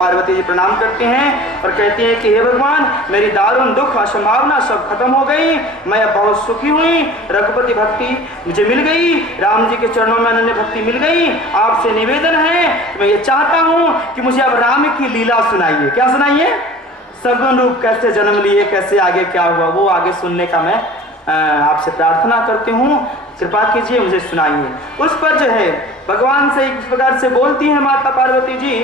पार्वती जी प्रणाम करती हैं और कहती हैं कि हे भगवान, मेरी दारुण दुख असंभावना सब खत्म हो गई, मैं अब बहुत सुखी हुई, रघुपति भक्ति मुझे मिल गई, राम जी के चरणों में अनन्य भक्ति मिल गई। आपसे निवेदन है, मैं ये चाहता हूँ कि मुझे अब राम की लीला सुनाइए। क्या सुनाइए? सगुन रूप कैसे जन्म लिए, कैसे आगे क्या हुआ, वो आगे सुनने का मैं आपसे प्रार्थना करती हूँ, कृपा कीजिए मुझे सुनाइए। उस पर जो है भगवान से इस प्रकार से बोलती है माता पार्वती जी,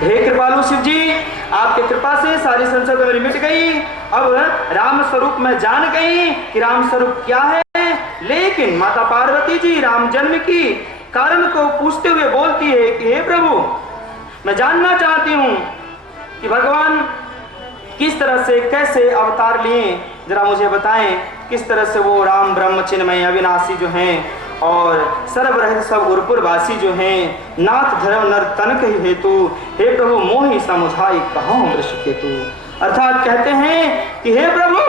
हे कृपालु शिव जी, आपके कृपा से सारी संशय तो मेरी मिट गई। अब राम स्वरूप मैं जान गई कि राम स्वरूप क्या है। लेकिन माता पार्वती जी राम जन्म की कारण को पूछते हुए बोलती है कि हे प्रभु, मैं जानना चाहती हूँ कि भगवान किस तरह से कैसे अवतार लिए, जरा मुझे बताएं। किस तरह से वो राम ब्रह्म चिन्मय अविनाशी जो हैं और सर्वरहित सब उर्पुरवासी जो हैं, नाथ धर्म नर तनक ही हेतु, हे प्रभु मोहि समुझाई कहां वृषकेतु। अर्थात कहते हैं कि हे प्रभु,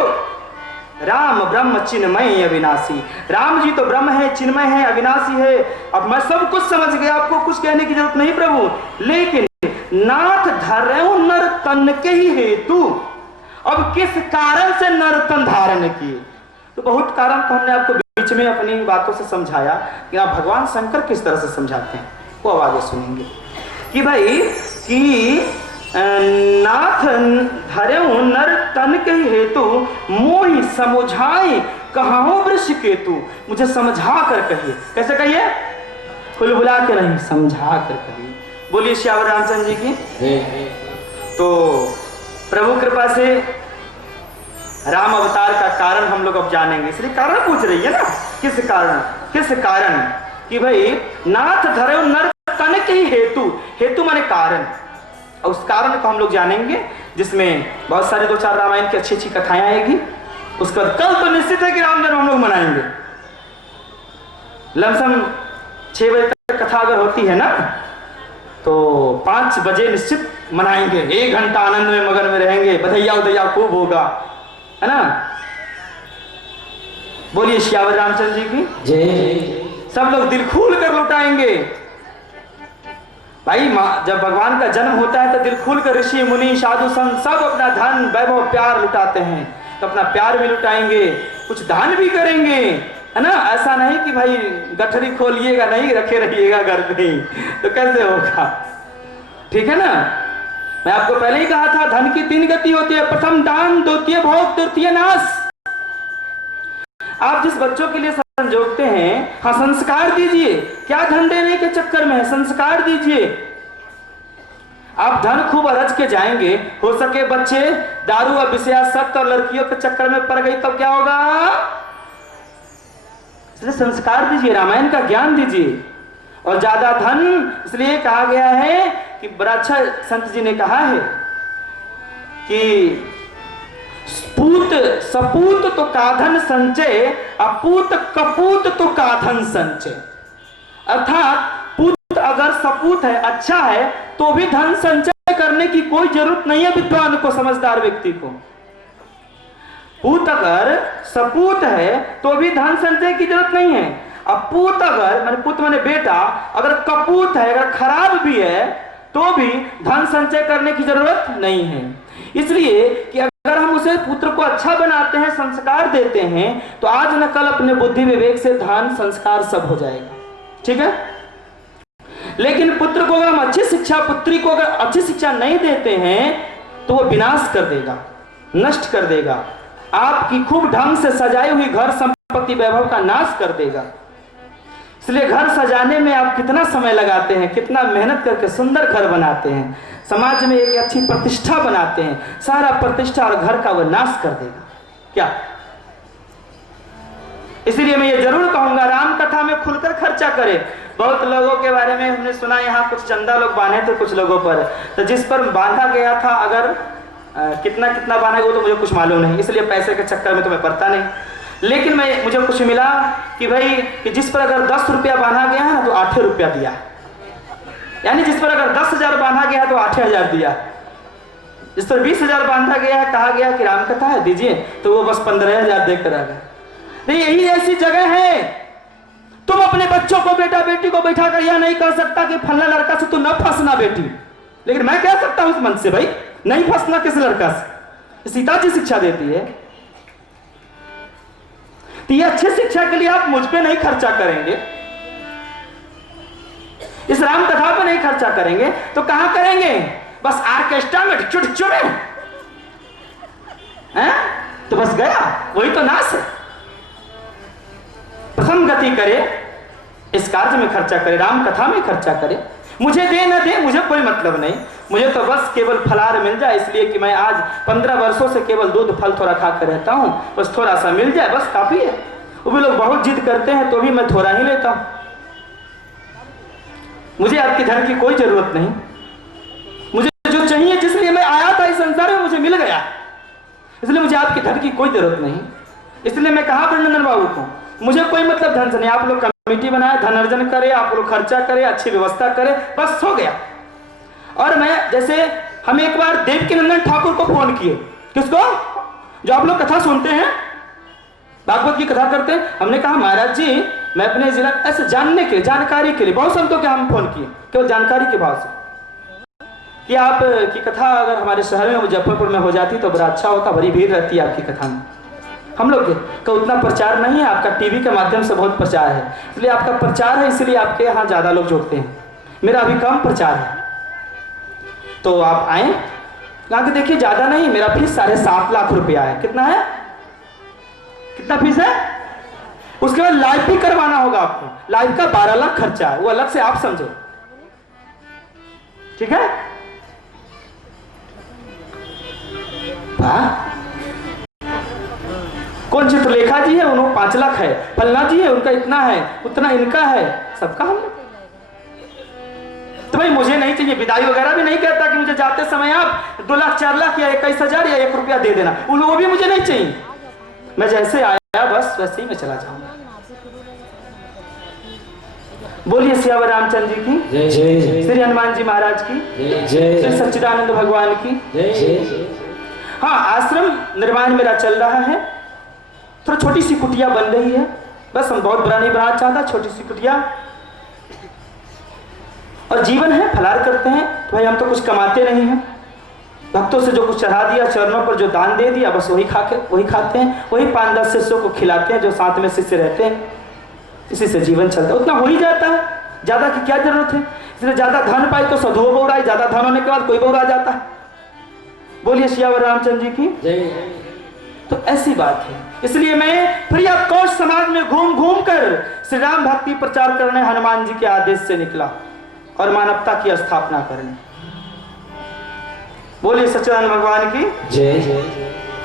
राम ब्रह्म चिन्मय अविनाशी, राम जी तो ब्रह्म है, चिन्मय है, अविनाशी है। अब मैं सब कुछ समझ गया, आपको कुछ कहने की जरूरत नहीं प्रभु। लेकिन नाथ धर्म नर तनक ही हेतु, अब किस कारण से नर्तन धारण किए? तो बहुत कारण तो हमने आपको बीच में अपनी बातों से समझाया कि आप भगवान शंकर किस तरह से समझाते हैं, वो अब आगे सुनेंगे कि भाई कि नाथ धर्म नर तन के हेतु मोहि समुझाए कहां वृषकेतु। मुझे समझा कर कहिए। कैसे कहिए? बुला के नहीं, समझा कर कहिए। बोलिए श्याम रामचंद्र जी की। तो प्रभु कृपा से राम अवतार का कारण हम लोग अब जानेंगे। इसलिए कारण पूछ रही है ना, किस कारण? किस कारण कि भाई नाथ धर्म नर तन के ही हेतु, हेतु माने कारण, और उस कारण को हम लोग जानेंगे जिसमें बहुत सारे 2-4 रामायण की अच्छी अच्छी कथाएं आएगी। उसका कल तो निश्चित है कि राम जन्म हम लोग मनाएंगे। लमसम 6 बजे तक कथा अगर होती है ना, तो 5 बजे निश्चित मनाएंगे। 1 घंटा आनंद में मगन में रहेंगे, बधैया उधैया खूब होगा, है ना। बोलिए श्यावर रामचंद्र जी की जय। सब लोग दिल खोल कर लुटाएंगे भाई। जब भगवान का जन्म होता है तो दिल खोल कर ऋषि मुनि साधु संत सब अपना धन वैभव प्यार लुटाते हैं, तो अपना प्यार भी लुटाएंगे, कुछ दान भी करेंगे, है ना। ऐसा नहीं कि भाई गठरी खोलिएगा नहीं, रखे रहिएगा घर पे ही, तो कैसे होगा? ठीक है ना। मैं आपको पहले ही कहा था, धन की 3 गति होती है, प्रथम दान, द्वितीय भोग, तृतीय नाश। आप जिस बच्चों के लिए संजोगते हैं, हाँ संस्कार दीजिए। क्या धन देने के चक्कर में है, संस्कार दीजिए। आप धन खूब अरज के जाएंगे, हो सके बच्चे दारू और विषयासक्त और लड़कियों के चक्कर में पड़ गई, तब क्या होगा? इसलिए संस्कार दीजिए, रामायण का ज्ञान दीजिए। और ज्यादा धन इसलिए कहा गया है कि बड़ा अच्छा संत जी ने कहा है कि पूत सपूत तो काधन संचय, अपूत कपूत तो काधन संचय। अर्थात पूत अगर सपूत है, अच्छा है, तो भी धन संचय करने की कोई जरूरत नहीं है विद्वान को, समझदार व्यक्ति को। पूत अगर सपूत है तो भी धन संचय की जरूरत नहीं है। अब पूत अगर माने पुत्र माने बेटा, अगर कपूत है, अगर खराब भी है, तो भी धन संचय करने की जरूरत नहीं है। इसलिए कि अगर हम उसे पुत्र को अच्छा बनाते हैं, संस्कार देते हैं, तो आज न कल अपने बुद्धि विवेक से धन संस्कार सब हो जाएगा। ठीक है। लेकिन पुत्र को अगर हम अच्छी शिक्षा, पुत्री को अगर अच्छी शिक्षा नहीं देते हैं, तो वो विनाश कर देगा, नष्ट कर देगा, आपकी खूब ढंग से सजाई हुई घर संपत्ति वैभव का नाश कर देगा। इसलिए घर सजाने में आप कितना समय लगाते हैं, कितना मेहनत करके सुंदर घर बनाते हैं, समाज में एक अच्छी प्रतिष्ठा बनाते हैं, सारा प्रतिष्ठा और घर का वो नाश कर देगा क्या? इसलिए मैं ये जरूर कहूंगा, राम कथा में खुलकर खर्चा करें। बहुत लोगों के बारे में हमने सुना, यहाँ कुछ चंदा लोग बांधे थे कुछ लोगों पर, तो जिस पर बांधा गया था अगर कितना कितना बांधा गया तो मुझे कुछ मालूम नहीं, इसलिए पैसे के चक्कर में तो मैं पड़ता नहीं। लेकिन मुझे कुछ मिला कि भाई कि जिस पर अगर 10 रुपया बांधा गया है तो 8 रुपया दिया, यानी जिस पर अगर 10,000 बांधा गया तो 8,000 दिया। जिस पर 20,000 बांधा गया है, कहा गया कि राम कथा है दीजिए, तो वो बस 15,000 देकर आ गया। नहीं, यही ऐसी जगह है तुम अपने बच्चों को, बेटा बेटी को बैठा कर यह नहीं कह सकता कि फलना लड़का से तू न फंसना बेटी, लेकिन मैं कह सकता हूं उस मन से भाई नहीं फंसना किस लड़का से। सीता जी शिक्षा देती है, तो ये अच्छी शिक्षा के लिए आप मुझ पे नहीं खर्चा करेंगे, इस राम कथा पे नहीं खर्चा करेंगे तो कहां करेंगे? बस ऑर्केस्ट्रा में चुटचुने हैं तो बस गया, वही तो नाश है। प्रथम गति करे, इस कार्य में खर्चा करे, राम कथा में खर्चा करे। मुझे दे न दे मुझे कोई मतलब नहीं, मुझे तो बस केवल फलार मिल जाए, इसलिए कि मैं आज 15 वर्षों से केवल दूध फल थोड़ा खा कर रहता हूं, बस थोड़ा सा मिल जाए बस काफी है। वो भी लोग बहुत जिद करते हैं तो भी मैं थोड़ा ही लेता हूं। मुझे आपके धन की कोई जरूरत नहीं, मुझे जो चाहिए जिस लिए मैं आया था इस संसार में मुझे मिल गया, इसलिए मुझे आपके धन की कोई जरूरत नहीं। इसलिए मैं कहा वृंदावन बाबू को, मुझे कोई मतलब धन से नहीं, आप लोग कमेटी बनाए, धन अर्जन करे, आप लोग खर्चा करे, अच्छी व्यवस्था करे, बस हो गया। और मैं जैसे हम एक बार देवकीनंदन ठाकुर को फोन किए, किसको? जो आप लोग कथा सुनते हैं, भागवत की कथा करते हैं, हमने कहा महाराज जी मैं अपने जिला ऐसे जानने के लिए, जानकारी के लिए, बहुत संतों के हम फोन किए केवल जानकारी के भाव से कि आप की कथा अगर हमारे शहर में मुजफ्फरपुर में हो जाती तो बड़ा अच्छा होता, बड़ी भीड़ रहती है आपकी कथा में। हम लोग का उतना प्रचार नहीं है, आपका टीवी के माध्यम से बहुत प्रचार है, इसलिए आपका प्रचार है, इसलिए आपके यहाँ ज़्यादा लोग जुड़ते हैं, मेरा अभी कम प्रचार है। तो आप आए, कहा कि देखिए ज़्यादा नहीं, मेरा फीस 7.5 लाख रुपया है। कितना है? कितना फीस है? उसके बाद लाइव भी करवाना होगा आपको, लाइव का 12 लाख खर्चा है, वो अलग से आप समझो, ठीक है? कौन चित्रलेखा जी है उन्होंने 5 लाख है, फलना जी है उनका इतना है, उतना इनका है, सबका हम। तो भाई मुझे नहीं चाहिए, विदाई वगैरह भी नहीं कहता कि मुझे जाते समय आप 2 लाख 4 लाख या 21,000 या 1 रुपया दे देना, वो भी मुझे नहीं चाहिए। मैं जैसे आया बस वैसे ही मैं चला जाऊंगा। बोलिए सियावर रामचंद्र जी की जय, श्री हनुमान जी महाराज की जय, श्री सच्चिदानंद भगवान की जय। हाँ, आश्रम निर्माण मेरा चल रहा है, थोड़ा छोटी सी कुटिया बन रही है, बस हम बहुत बड़ा नहीं बनाना चाहता, छोटी सी कुटिया। और जीवन है, फलार करते हैं तो भाई हम तो कुछ कमाते नहीं हैं, भक्तों से जो कुछ चढ़ा दिया, चरणों पर जो दान दे दिया, बस वही खाते हैं, वही 5-10 शिष्यों को खिलाते हैं जो साथ में शिष्य रहते हैं, इसी से जीवन चलता है, उतना हो ही जाता है, ज्यादा की क्या जरूरत है। इसलिए ज्यादा धन पाए तो सधो बौराए, ज्यादा धन होने के बाद कोई बौरा जाता है। बोलिए सियावर रामचंद्र जी की जय। तो ऐसी बात है, इसलिए मैं फ्री ऑफ कॉस्ट समाज में घूम घूम कर श्री राम भक्ति प्रचार करने हनुमान जी के आदेश से निकला और मानवता की स्थापना करने। बोलिए सच्चिदानंद भगवान की जय जय।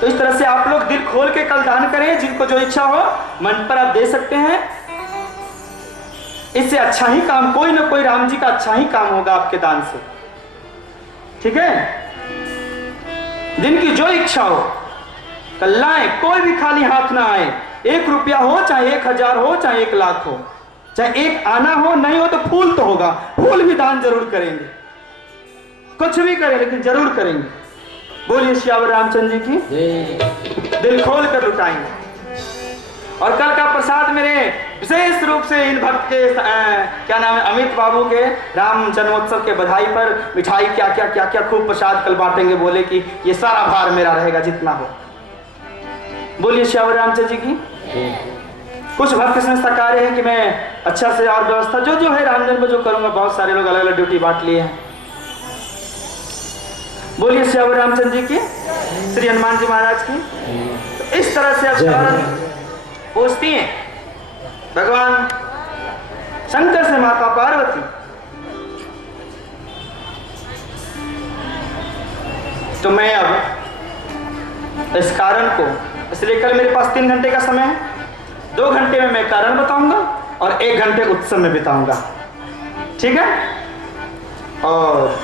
तो इस तरह से आप लोग दिल खोल के कल दान करें, जिनको जो इच्छा हो मन पर आप दे सकते हैं। इससे अच्छा ही काम, कोई ना कोई राम जी का अच्छा ही काम होगा आपके दान से, ठीक है? जिनकी जो इच्छा हो कल लाएं, कोई भी खाली हाथ ना आए, 1 रुपया हो चाहे 1000 हो चाहे 1 लाख हो, चाहे 1 आना हो, नहीं हो तो फूल तो होगा, फूल भी दान जरूर करेंगे, कुछ भी करें लेकिन जरूर करेंगे। बोलिए सियावर रामचंद्र जी की दिल खोल कर लुटाएंगे। और कल का प्रसाद मेरे विशेष रूप से इन भक्त के क्या नाम है, अमित बाबू के राम जन्मोत्सव के बधाई पर मिठाई क्या क्या खूब प्रसाद कल बांटेंगे, बोले कि ये सारा भार मेरा रहेगा जितना हो। बोलिए श्यावर रामचंद्र जी की। कुछ भक्त इसमें सकारे हैं कि मैं अच्छा से और व्यवस्था जो है रामजन्म में जो करूंगा, बहुत सारे लोग अलग अलग ड्यूटी बांट लिए हैं। बोलिए श्यावर रामचंद्र जी की, श्री हनुमान जी महाराज की। तो इस तरह से अब पूछती हैं भगवान शंकर से माता पार्वती, तो मैं अब इस कारण को, इसलिए कल मेरे पास 3 घंटे का समय है, 2 घंटे में मैं कारण बताऊंगा और 1 घंटे उत्सव में बिताऊंगा, ठीक है? और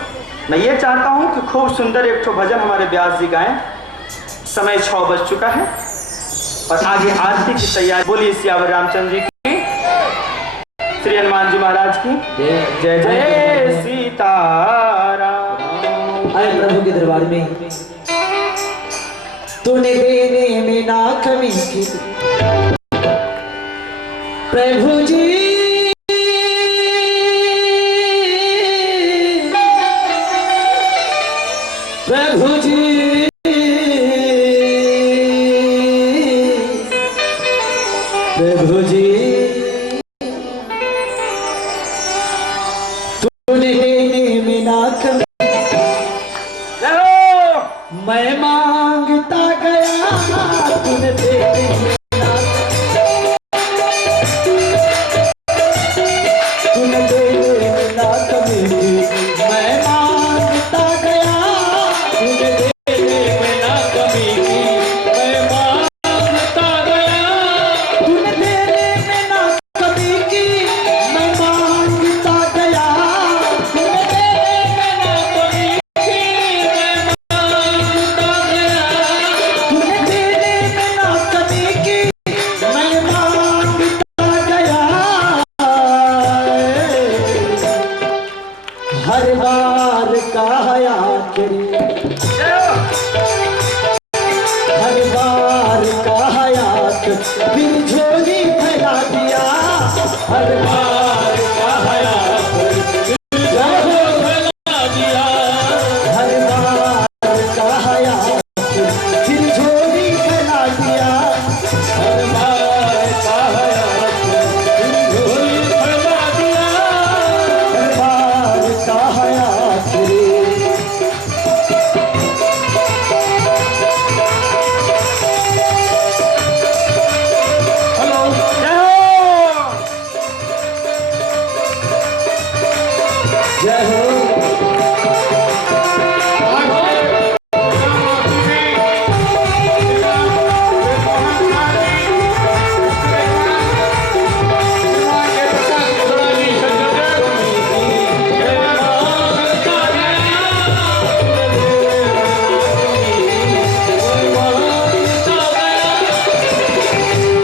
मैं ये चाहता हूं कि खूब सुंदर एक ठो भजन हमारे व्यास जी गाएं। समय 6 बज चुका है और आगे आरती की तैयारी। बोलिए सियावर रामचंद्र जी की, श्री हनुमान जी महाराज की जय जय सीताराम। आए प्रभु के दरबार में, तूने देने में ना कमी की प्रभु जी। बिना कमी की मैं मांगता गया, तूने तेरे बिना कमी की मैं मांगता गया, तूने तेरे बिना कमी की मैं मांगता गया, तूने तेरे बिना कमी की मैं मांगता गया, तूने तेरे बिना कमी की मैं मांगता गया। हर बार का आखिरी, हर बार का हयात फिर झोली फैला दिया, हर बार का हयात फिर झोली फैला दिया, हर बार का हयात फिर झोली फैला दिया, हर बार का हयात फिर झोली फैला दिया, हर बार का हयात जय हो।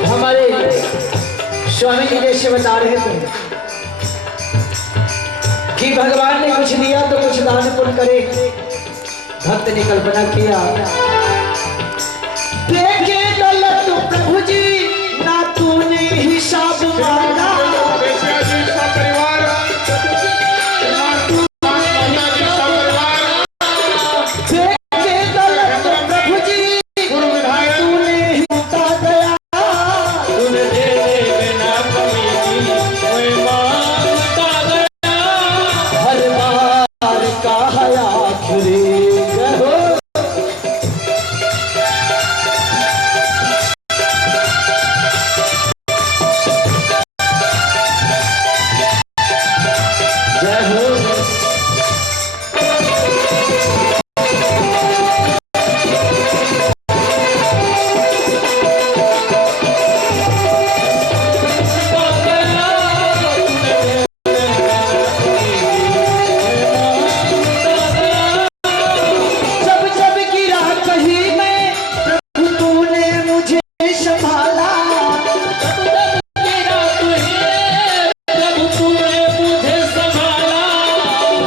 हमारे स्वामी जी जैसे बता रहे थे कि भगवान ने कुछ दिया तो कुछ दान पुण्य करे। भक्त ने कल्पना किया, देखे दौलत प्रभु जी ना तूने हिसाब मांगा, देखे दौलत प्रभु जी तूने हिस्सा गया, तूने तेरे बिना कमी की मैं मांगता गया, हर बार का आखिरी हो। जय हो। जब जब गिरा कहीं मैं प्रभु तूने मुझे संभाला, जब जब गिरा कहीं प्रभु तूने मुझे संभाला,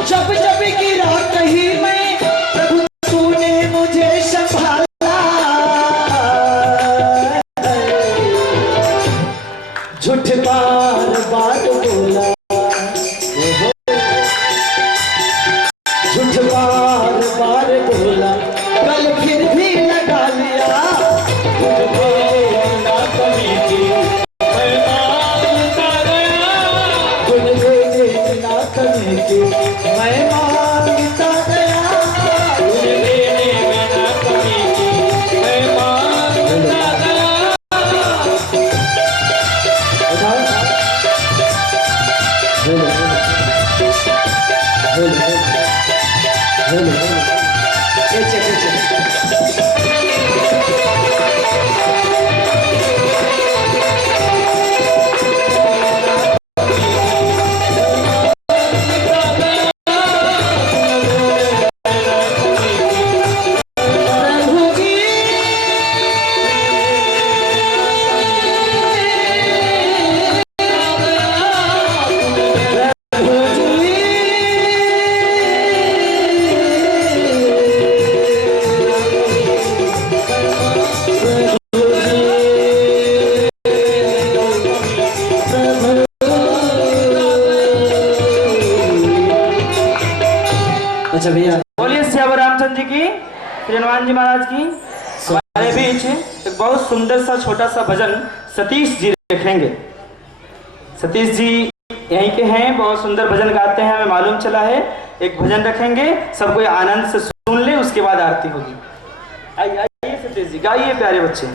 जब जब गिरा कहीं मैं प्रभु तूने मुझे संभाला, झूठ बार बार बोला, झूठ बार बार बोला, कल फिर भी लगा लिया, तुझको ना कमी की मैं मांगता गया, तुझको ना कमी की मैं मांगता गया, तुझे ना कमी की मैं मांगता गया। अच्छा भैया, बोलिए श्यावर रामचंद्र जी की, श्री हनुमान जी महाराज की। हमारे बीच एक बहुत सुंदर सा छोटा सा भजन सतीश जी लिखेंगे। सतीश जी यहीं के हैं, बहुत सुंदर भजन गाते हैं, हमें मालूम चला है। एक भजन रखेंगे, सब कोई आनंद से सुन ले, उसके बाद आरती होगी। आइए सतीश जी गाइए प्यारे बच्चे।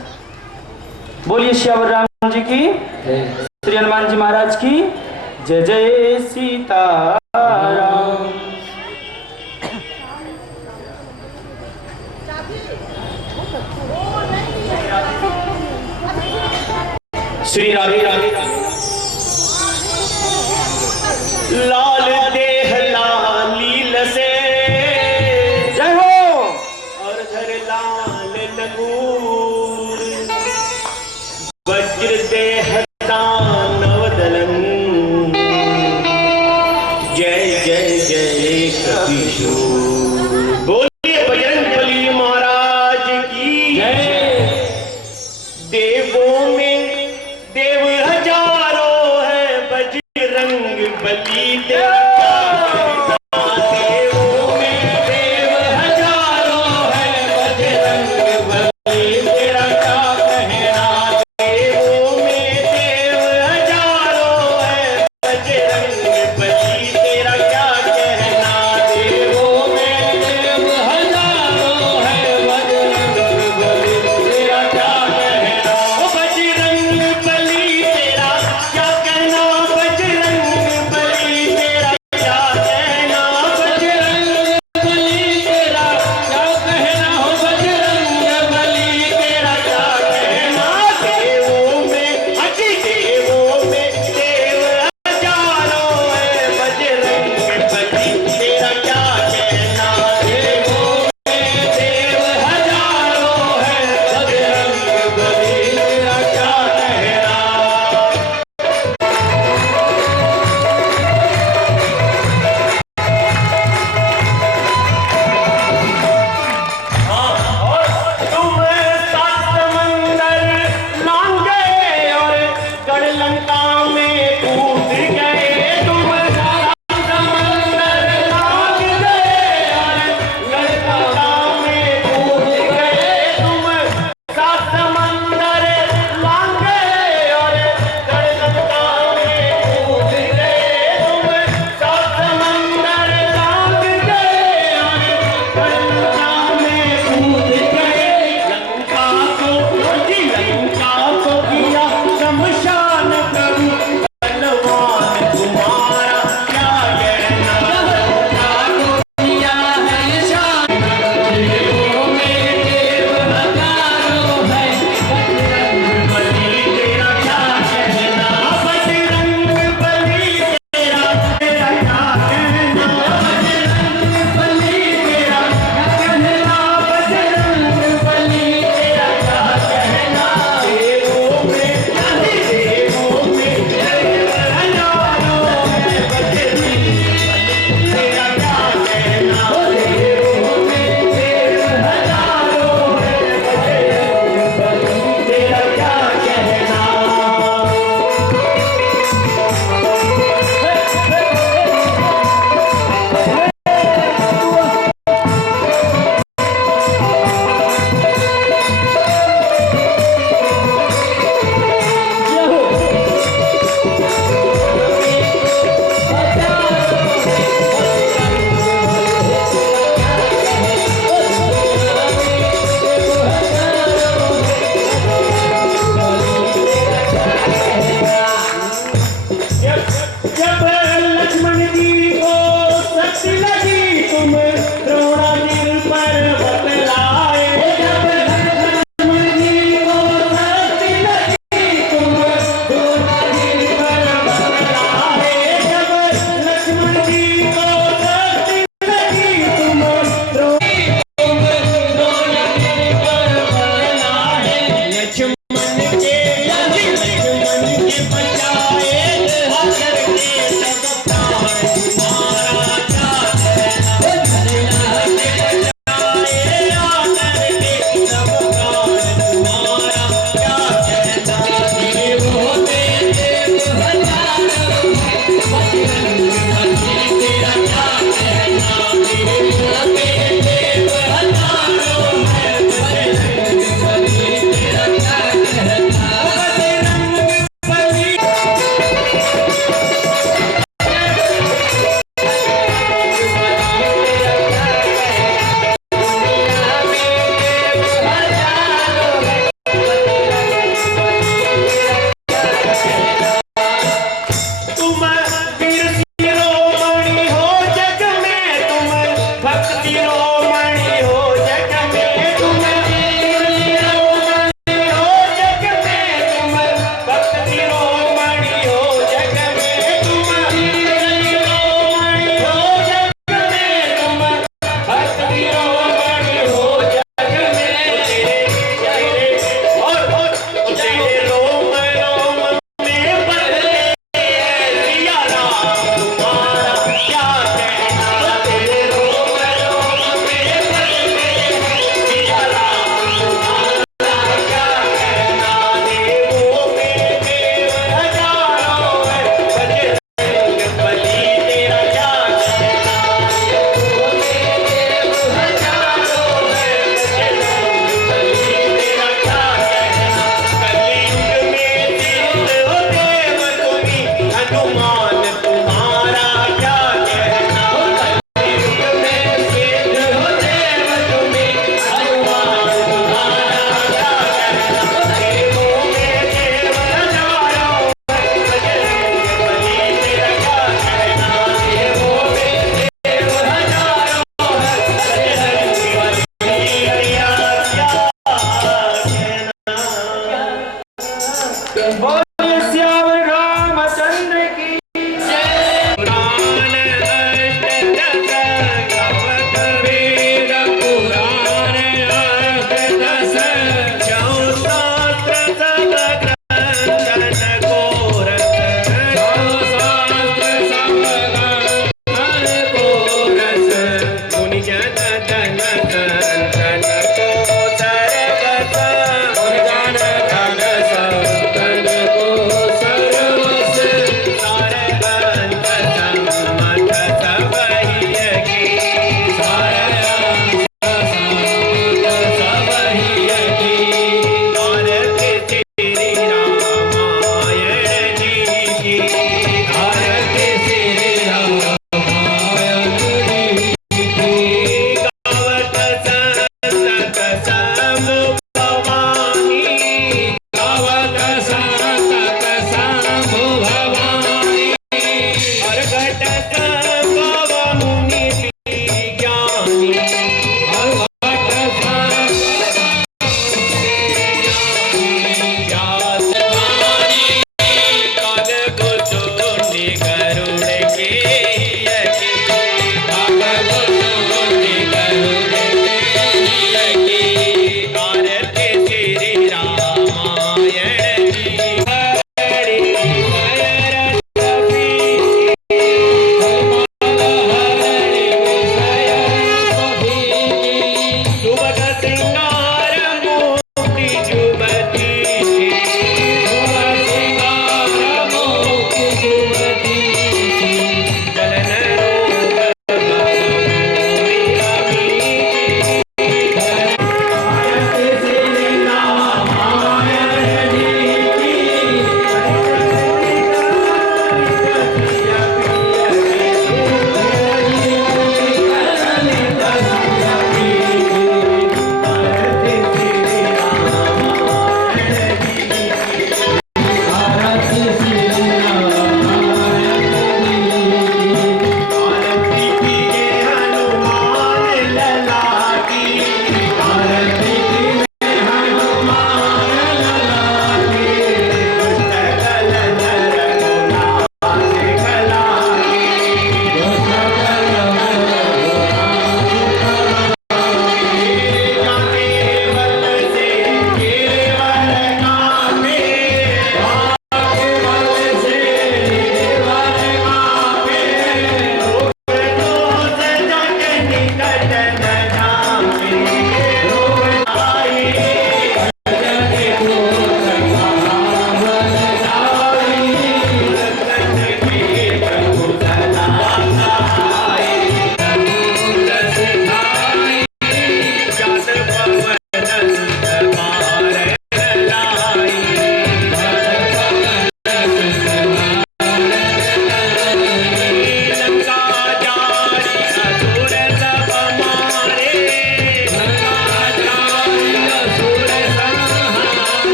बोलिए श्यावर राम जी की, श्री हनुमान जी महाराज की। जय जय सीता श्री राधे लाल देह लालील से जय हो। और धर लाल लगूर वज्र देह दानव दलन जय जय जय कपीशूर। बोलिए बजरंगबली महाराज की जय। देवों में देव हजारों है बजरंग बली तेरा देवों में देव हजारों है बजरंग बली तेरा क्या कहना। देवों में देव हजारों है बजरंग बली तेरा क्या कहना। देवों में देव हजारों है बजरंग बली तेरा क्या कहना। ओ बजरंग बली तेरा क्या कहना। बजरंग बली तेरा क्या कहना।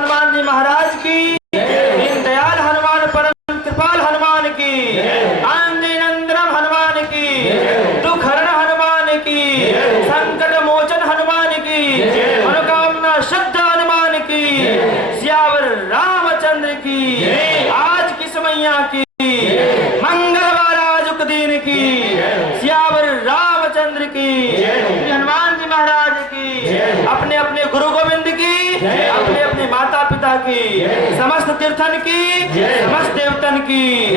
हनुमान जी महाराज की, दीनदयाल हनुमान परम कृपाल हनुमान की, आंजनेय नंदनम हनुमान की, दुख हरण हनुमान की, संकट मोचन हनुमान की, मनोकामना श्रद्धा हनुमान की, सियावर रामचंद्र की, आज की समैया की, मंगलवार आजुक दिन की, सियावर रामचंद्र की, श्री हनुमान जी महाराज की, अपने अपने गुरु गोविंद की, अपने अपने माता पिता की, समस्त तीर्थन की, समस्त देवतन की,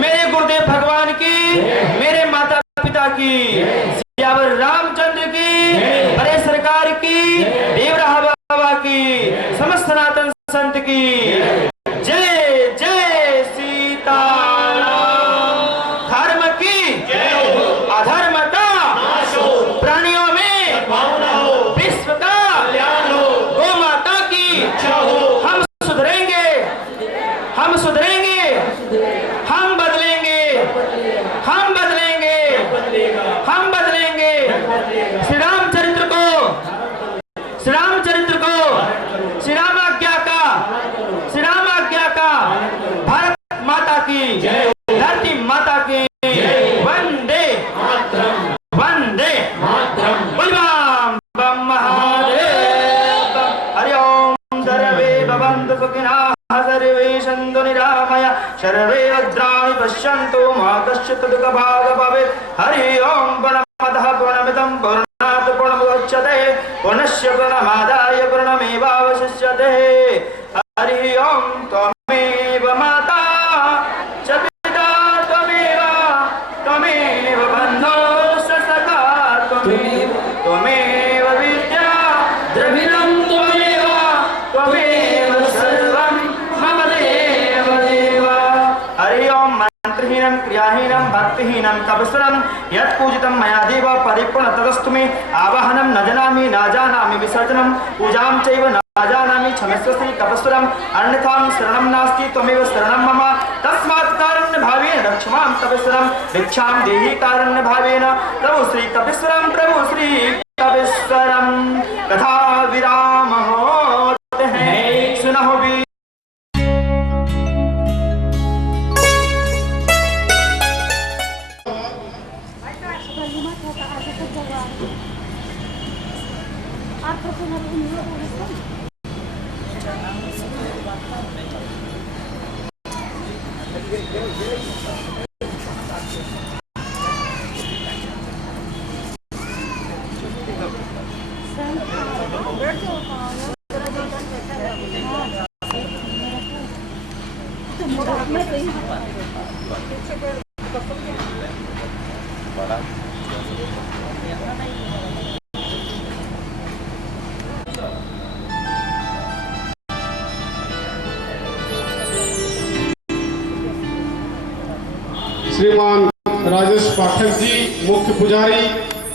मेरे गुरुदेव भगवान की, मेरे माता पिता की, सियावर रामचंद्र की, बड़े सरकार की, देवराहा बाबा की, समस्त सनातन संत की जय जय सीताराम। धर्म की अधर्म का प्राणियों में विश्व का गौ माता की, हम सुधरेंगे, हम सुधरेंगे, हम बदलेंगे, हम बदलेंगे, हम बदलेंगे। श्री रामचरित्र को, श्री रामचरित्र को, श्री राम आज्ञा का, श्री राम आज्ञा का, भारत माता की, धरती माता की, वंदे वंदे बोल बम बम महादेव। हरि ओम। सर्वे भवन्तु सुखिनः, सर्वे सन्तु निरामया, सर्वे भद्राणि पश्यन्तु मा कश्चित् दुःखभाग् भवेत्। हरि ओम। पूर्णमदः पूर्णमिदं पूर्णात् पूर्णमुदच्यते, पूर्णस्य पूर्णमादाय पूर्णमेवावशिष्यते। हरि ओम। त्वमेव माता च पिता त्वमेव, त्वमेव बन्धुश्च सखा त्वमेव, त्वमेव विद्या द्रविणं त्वमेव, त्वमेव सर्वं मम देव देव। हरि ओम। मंत्रहीनं क्रियाहीनं भक्तिहीनं तपस्विनं यत् पूजितं मया देव परिपूर्ण तदस्तु मे। आवाहनं न जानामि न जानामि विसर्जनं, पूजां चैव न जानामि क्षमस्वस्ति तपस्विनम्, अन्यथां शरणं नास्ति त्वमेव शरणं मम। तस्मात् कारुण्य भावेन रक्ष मां तपस्विनं, भिक्षां देहि कारुण्य भावेन। प्रभु श्री तपेश्वरं, प्रभु श्री तपेश्वरं। कथा विराम होते हैं, सुनहो भी। श्रीमान राजेश पाठक जी, मुख्य पुजारी,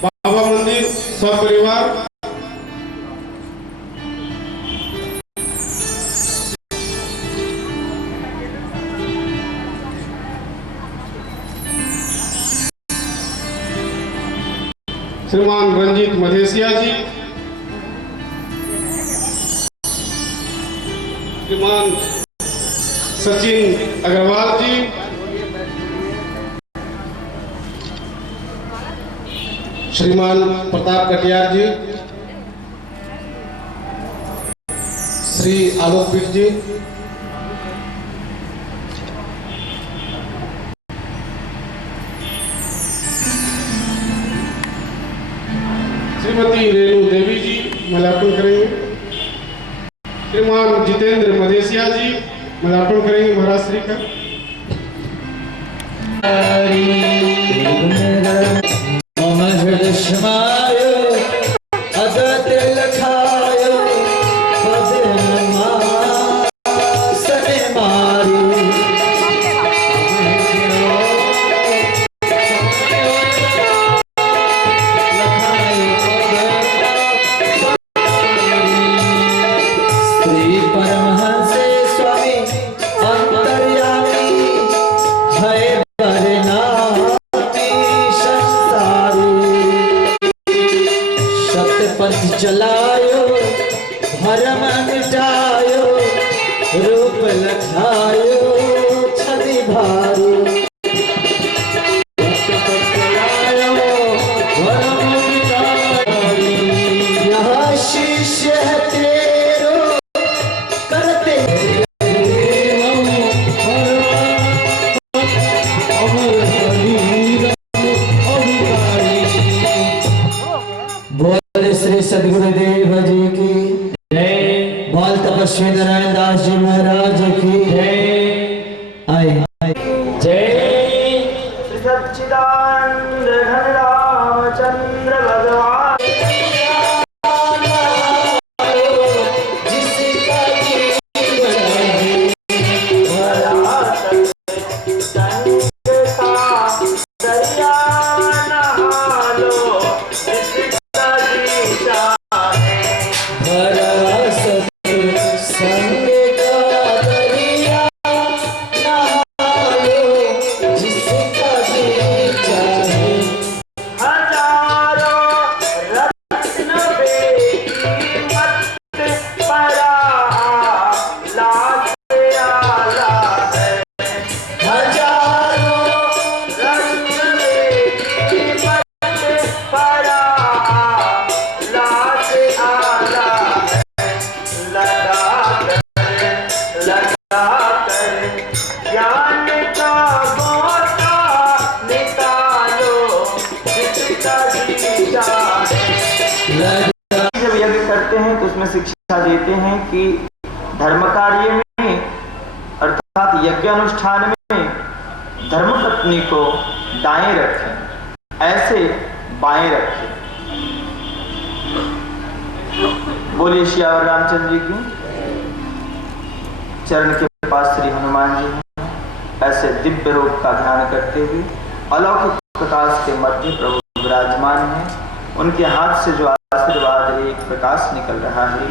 बाबा मंदिर, सपरिवार। श्रीमान रंजीत मधेसिया जी, श्रीमान सचिन अग्रवाल जी, श्रीमान प्रताप कटियार जी, श्री आलोक पीठ जी, श्रीमती रेणु देवी जी माल्यार्पण करेंगे। श्रीमान जितेंद्र मधेसिया जी माल्यार्पण करेंगे महाराज श्री का। हृदय अदत लखाय पवन मासने मारी, श्री परमहंस स्वामी अंतर्यामी है बरना पंथ चलायो, धर्म मिटायो, शिष्य है तेरो करते बोल श्री सदगुरुदेव जी की जय। बोल तपस्वी नारायण दास जी महाराज की जय। आए जय। श्री सच्चिदानंद घन रामचंद्र भगवान जिसका दरिया नहा लो जिसका जी चाहे। संग का दरिया नहालो जिसका जी चाहे। हजारों रत्न बेकीमत परा लाख आला है। हजारों रत्न बेकीमत परा लाख आला है। लगा कर ज्ञान का गोता निकालो जिसका जी चाहे। जब यज्ञ करते हैं तो उसमें शिक्षा देते हैं कि धर्म कार्य में अर्थात यज्ञ अनुष्ठान में धर्मपत्नी को दाएं रखें, ऐसे बाएं रखें। बोलिए श्यावर रामचंद्र जी की। चरण के पास श्री हनुमान जी हैं। ऐसे दिव्य रूप का ध्यान करते हुए अलौकिक प्रकाश के मध्य प्रभु विराजमान हैं। उनके हाथ से जो आशीर्वाद एक प्रकाश निकल रहा है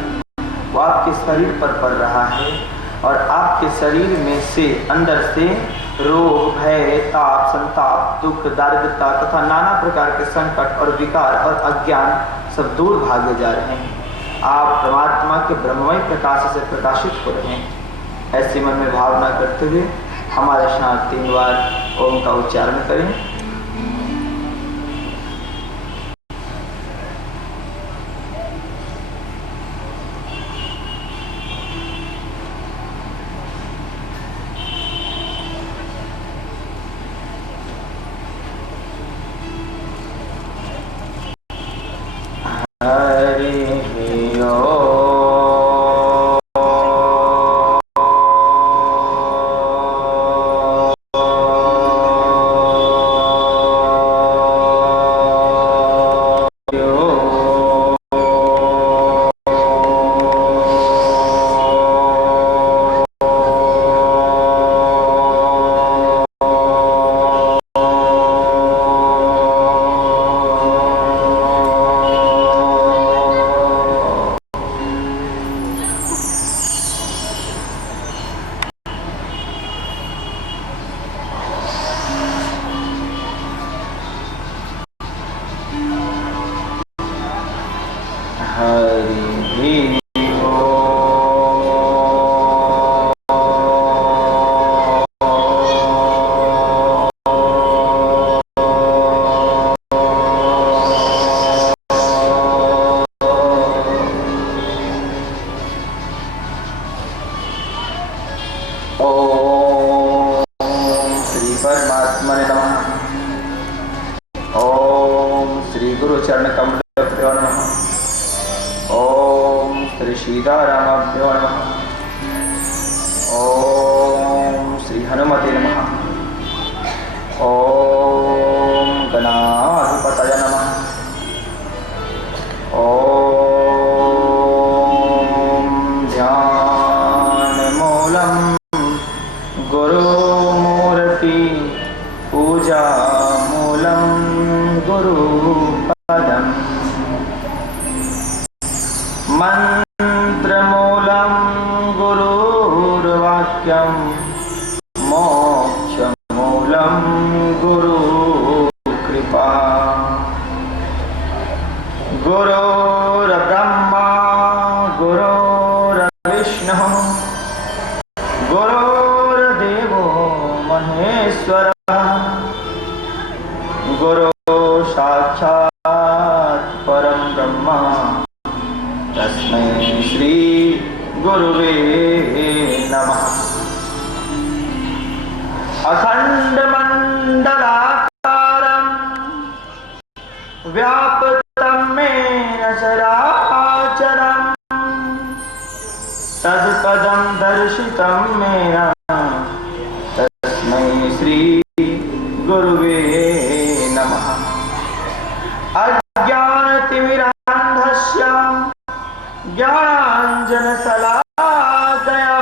वो आपके शरीर पर पड़ रहा है और आपके शरीर में से अंदर से रोग, भय, ताप, संताप, दुख, दारिद्रता तथा नाना प्रकार के संकट और विकार और अज्ञान सब दूर भागे जा रहे हैं। आप परमात्मा के ब्रह्ममय प्रकाश से प्रकाशित हो रहे हैं। ऐसे मन में भावना करते हुए हमारे साथ 3 बार ओम का उच्चारण करें। सीतारामाभ्यो नमः। ओम श्री हनुमते नमः। ओम गणाधिपतये नमः। ओम ध्यानमूलं गुरुमूर्ति पूजामूलं गुरुपदम् मंत्रमूलं गुरुर्वाक्यं मोक्षमूलं गुरुकृपा। गुरुर्ब्रह्मा गुरुर्विष्णुः गुरुर्देवो महेश्वरः। गुरु साक्षात् परं ब्रह्म तस्मै श्री गुरुवे नमः। अखण्डमण्डलाकारं व्याप्तं येन चराचरं तत्पदं दर्शितं येन तस्मै श्री गुरुवे नमः। अज्ञानतिमिरान्धस्य ज्ञानाञ्जनशलाकया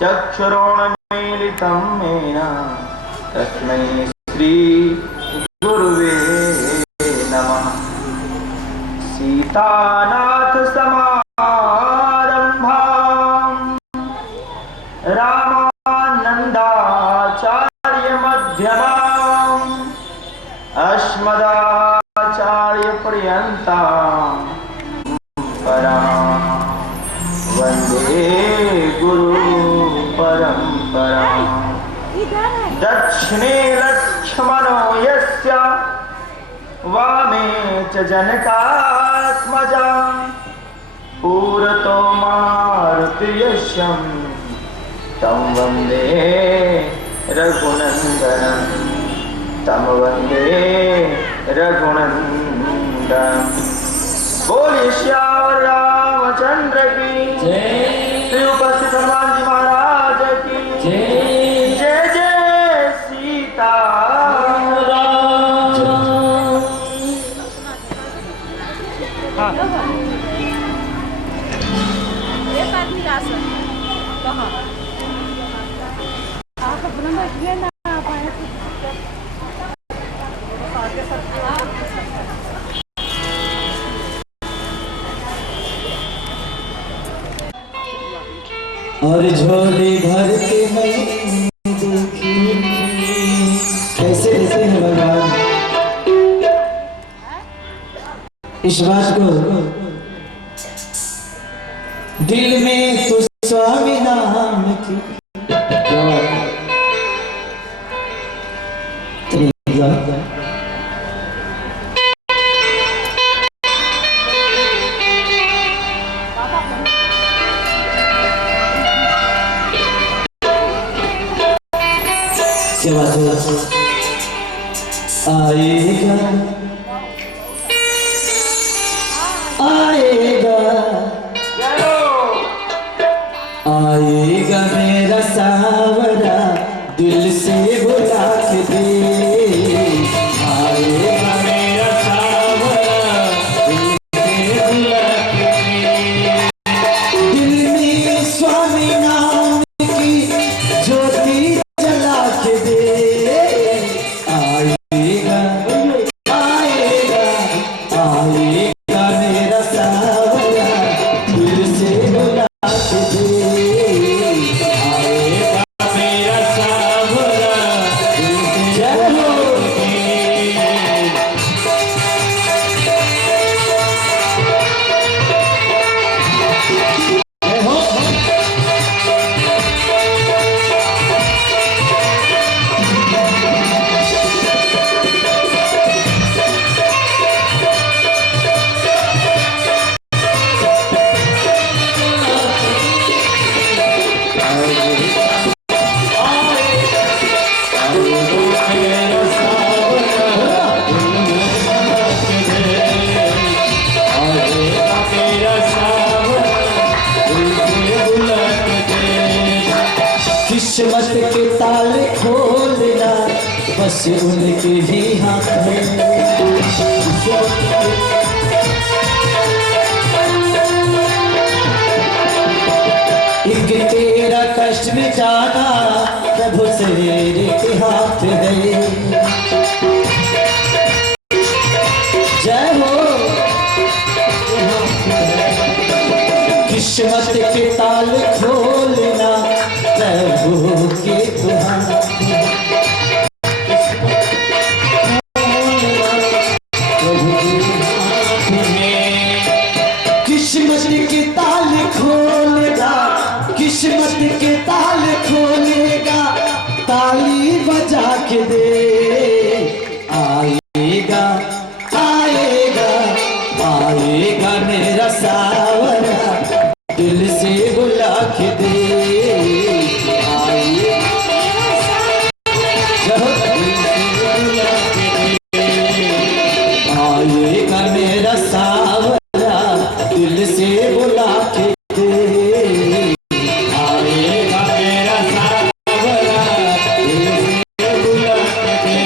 चक्षुरोन्मीलितं येन तस्मै श्री गुरुवे नमः। सीतानाथसमारम्भां रामानन्दाचार्यमध्यमाम् अस्मदाचार्यपर्यन्तां परां वन्दे गुरुपरम्पराम्। दक्षिणे लक्ष्मणो यस्य वामे च जनकात्मजा पुरतो मारुतियशं तं वन्दे रघुनन्दनं तं वन्दे रघुनन्दनं। बोलिए श्याम रामचंद्र की श्री उपस्थित हनुमान जी महाराज की जय जय सीता एक आदमी का आसन कहाँ आपका बुलंद है ना आप आए और झोले भर के मैं देखी कैसे देते हैं भगवान इस बात को दिल में तो स्वामी नाम की आएगा आएगा आएगा मेरा सावरा दिल से बुला के दे। आएगा मेरा सावरा दिल से बुला के दे। दिल में स्वामी नाम की ज्योति जला के दे। आएगा आएगा आएगा मेरा सावरा दिल से बुला के दे। आएगा मेरा सावरा दिल से बुला के दे। हो किस्मत के ताले खोलना बस उनके ही हाथ में। एक तेरा कष्ट में जाना प्रभु से के हाथ है। जय हो किस्मत के ताले खोलना प्रभु के हाथ में। किस्मत के ताल खोलेगा किस्मत के ताल खोलेगा ताली बजा के दे। आएगा आएगा आएगा मेरा सा सावरा दिल से बुला के दे आइए जब दिल से बुला के दे आइएगा मेरा सावरा दिल से बुला के दे आइएगा मेरा सावरा दिल से बुला के दे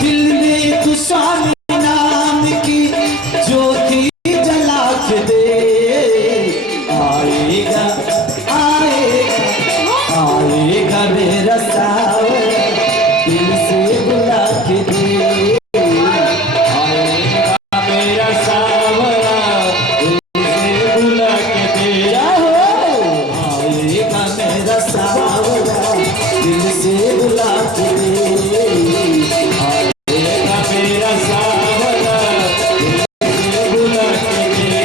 दिल में तू स्वामी नाम की ज्योति जला के दे आएगा आएगा आएगा मेरा सावरा दिल से बुला के दे आएगा मेरा सावरा दिल से बुला के दे आएगा मेरा सावरा दिल से बुला के दे आएगा मेरा सावरा दिल से बुला के दे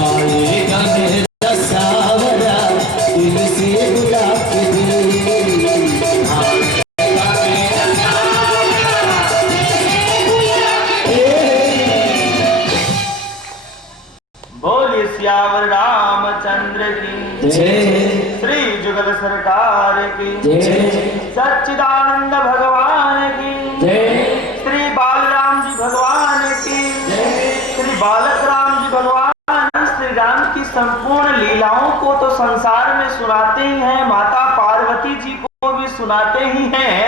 आएगा मेरा सावरा दिल से बुला के दे आएगा मेरा बोलिए सियावर रामचंद्र की जय श्री जुगल सरकार की जय सच्चिदानंद भगवान की जय श्री बालराम जी भगवान की श्री बालक राम जी भगवान श्री राम की संपूर्ण लीलाओं को तो संसार में सुनाते ही हैं, माता पार्वती जी को भी सुनाते ही हैं।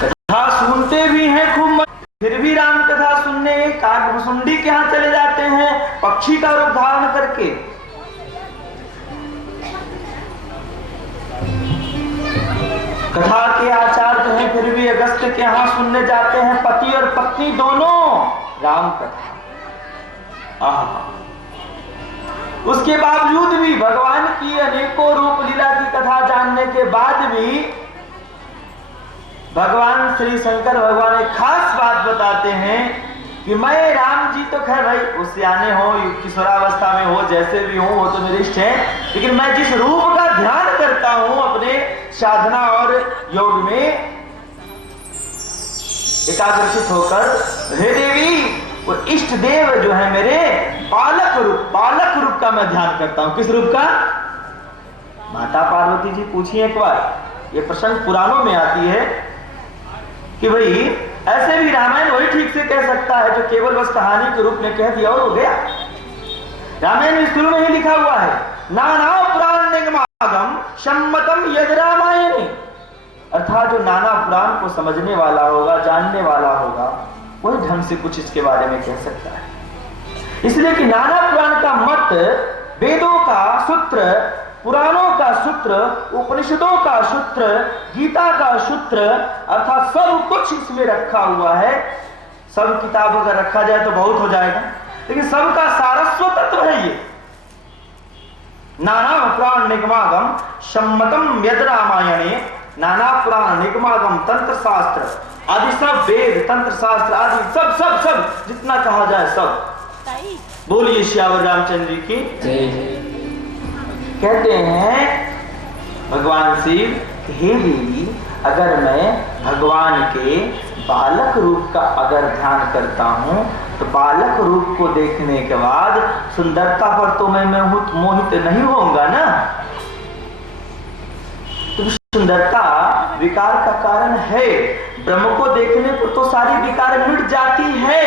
कथा सुनते भी हैं खूब, फिर भी राम कथा सुनने काकभुसुंडी के यहाँ चले जाते हैं पक्षी का रूप धारण करके। कथा के आचार्य हैं, फिर भी अगस्त के यहाँ सुनने जाते हैं पति और पत्नी दोनों राम कथा। उसके बावजूद भी भगवान की अनेकों रूप लीला की कथा जानने के बाद भी भगवान श्री शंकर भगवान एक खास बात बताते हैं कि मैं राम जी तो खैर भाई उस सियाने हो किशोरावस्था में हो जैसे भी हो वो तो मेरे इष्ट है, लेकिन मैं जिस रूप का ध्यान करता हूं अपने साधना और योग में एकाग्रचित होकर, हे देवी वो इष्ट देव जो है मेरे बालक रूप का मैं ध्यान करता हूं। किस रूप का? माता पार्वती जी पूछिए एक बार, ये प्रसंग पुराणों में आती है कि भाई ऐसे भी रामायण वही ठीक से कह सकता है जो केवल बस कहानी के रूप में कह दिया और हो गया। रामायण में शुरू में ही लिखा हुआ है नाना पुराण निगमागम सम्मतम यद रामायण, अर्थात जो नाना पुराण को समझने वाला होगा, जानने वाला होगा, वही ढंग से कुछ इसके बारे में कह सकता है। इसलिए कि नाना पुराण का मत वेदों का सूत्र, पुराणों का सूत्र, उपनिषदों का सूत्र, गीता का सूत्र, अर्थात सब कुछ इसमें रखा हुआ है। सब किताब अगर रखा जाए तो बहुत हो जाएगा, लेकिन सबका सारस्वत तत्व है ये। नाना पुराण निगमागम सम्मतम यद रामायणे, नाना पुराण निगमागम तंत्र शास्त्र आदि सब वेद तंत्र शास्त्र आदि सब सब सब जितना कहा जाए सब। बोलिए श्यावर रामचंद्र की जय। कहते हैं भगवान शिव, हे देवी अगर मैं भगवान के बालक रूप का अगर ध्यान करता हूं तो बालक रूप को देखने के बाद सुंदरता पर तो मैं मोहित नहीं होऊंगा ना। तो सुंदरता विकार का कारण है, ब्रह्म को देखने पर तो सारी विकार मिट जाती है,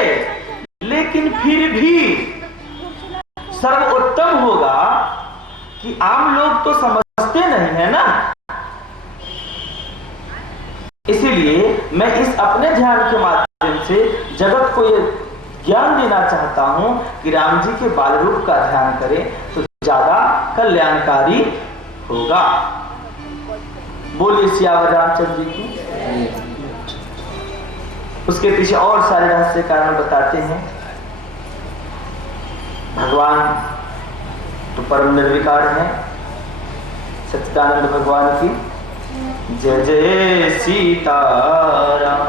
लेकिन फिर भी सर्वोत्तम होगा कि आम लोग तो समझते नहीं है ना। इसीलिए मैं इस अपने ध्यान के माध्यम से जगत को यह ज्ञान देना चाहता हूं कि राम जी के बाल रूप का ध्यान करें तो ज्यादा कल्याणकारी होगा। बोलिए सियावर रामचंद्र जी की। उसके पीछे और सारे रहस्य कारण बताते हैं। भगवान तो परम निर्विकार है, सच्चिदानंद भगवान की जय जय सीताराम।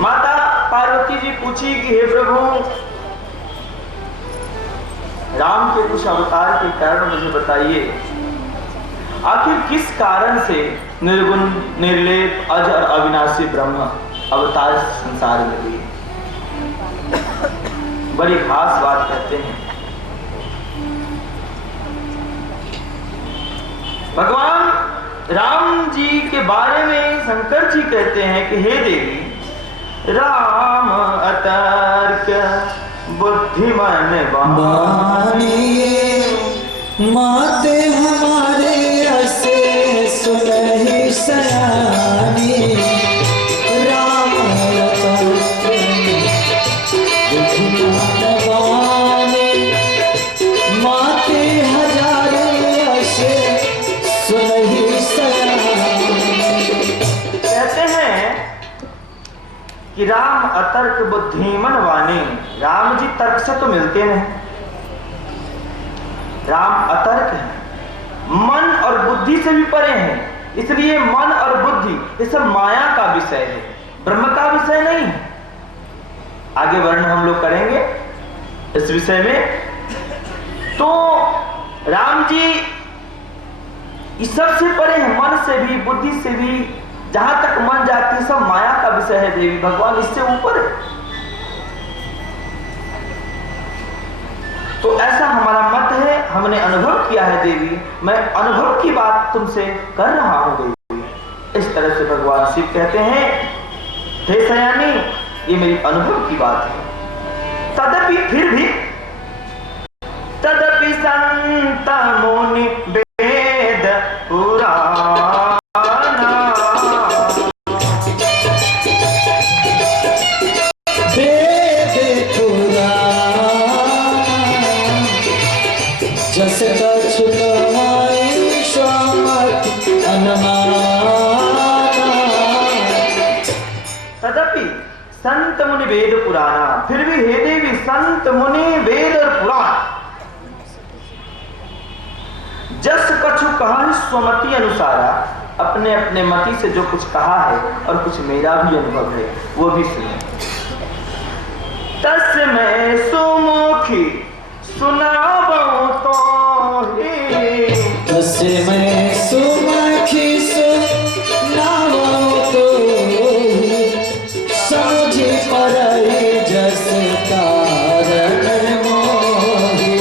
माता पार्वती जी पूछी कि हे प्रभु राम के कुछ अवतार के कारण मुझे बताइए, आखिर किस कारण से निर्गुण निर्लेप अज और अविनाशी ब्रह्म अवतार संसार में लिए। बड़ी खास बात कहते हैं। भगवान राम जी के बारे में शंकर जी कहते हैं कि हे देवी, राम अतर्क बुद्धिमान बानी माते हमारे ऐसे सुनहि सयानी, राम माते हजारे ऐसे सुनहि सयानी। कहते हैं कि राम अतर्क बुद्धिमान वाणी। राम जी तर्क से तो मिलते नहीं, राम अतर्क है, मन और बुद्धि से भी परे हैं। इसलिए मन और बुद्धि ये सब माया का विषय है, ब्रह्म का विषय नहीं है। आगे वर्णन हम लोग करेंगे इस विषय में। तो राम जी इस सब से परे हैं, मन से भी बुद्धि से भी। जहां तक मन जाती है सब माया का विषय है देवी, भगवान इससे ऊपर है। तो ऐसा हमारा मत है, हमने अनुभव किया है देवी। मैं अनुभव की बात तुमसे कर रहा हूं देवी। इस तरह से भगवान शिव कहते हैं, हे सयानी, ये मेरी अनुभव की बात है। तदपि फिर भी तदपि संत मुनि वेद पुराण जस कछुतवाई स्वामत अनुमाना। तदपि संत मुनि वेद पुराना, फिर भी हे देवी संत मुनि वेद और पुराण जस कछु कहा स्वमति अनुसारा, अपने अपने मति से जो कुछ कहा है और कुछ मेरा भी अनुभव है वो भी सुने। तस्मै सुमुखी सुनावो तो ही, तस्मै सुमुखी सुनावो तो ही, समझि परहि जस कारण मोहि।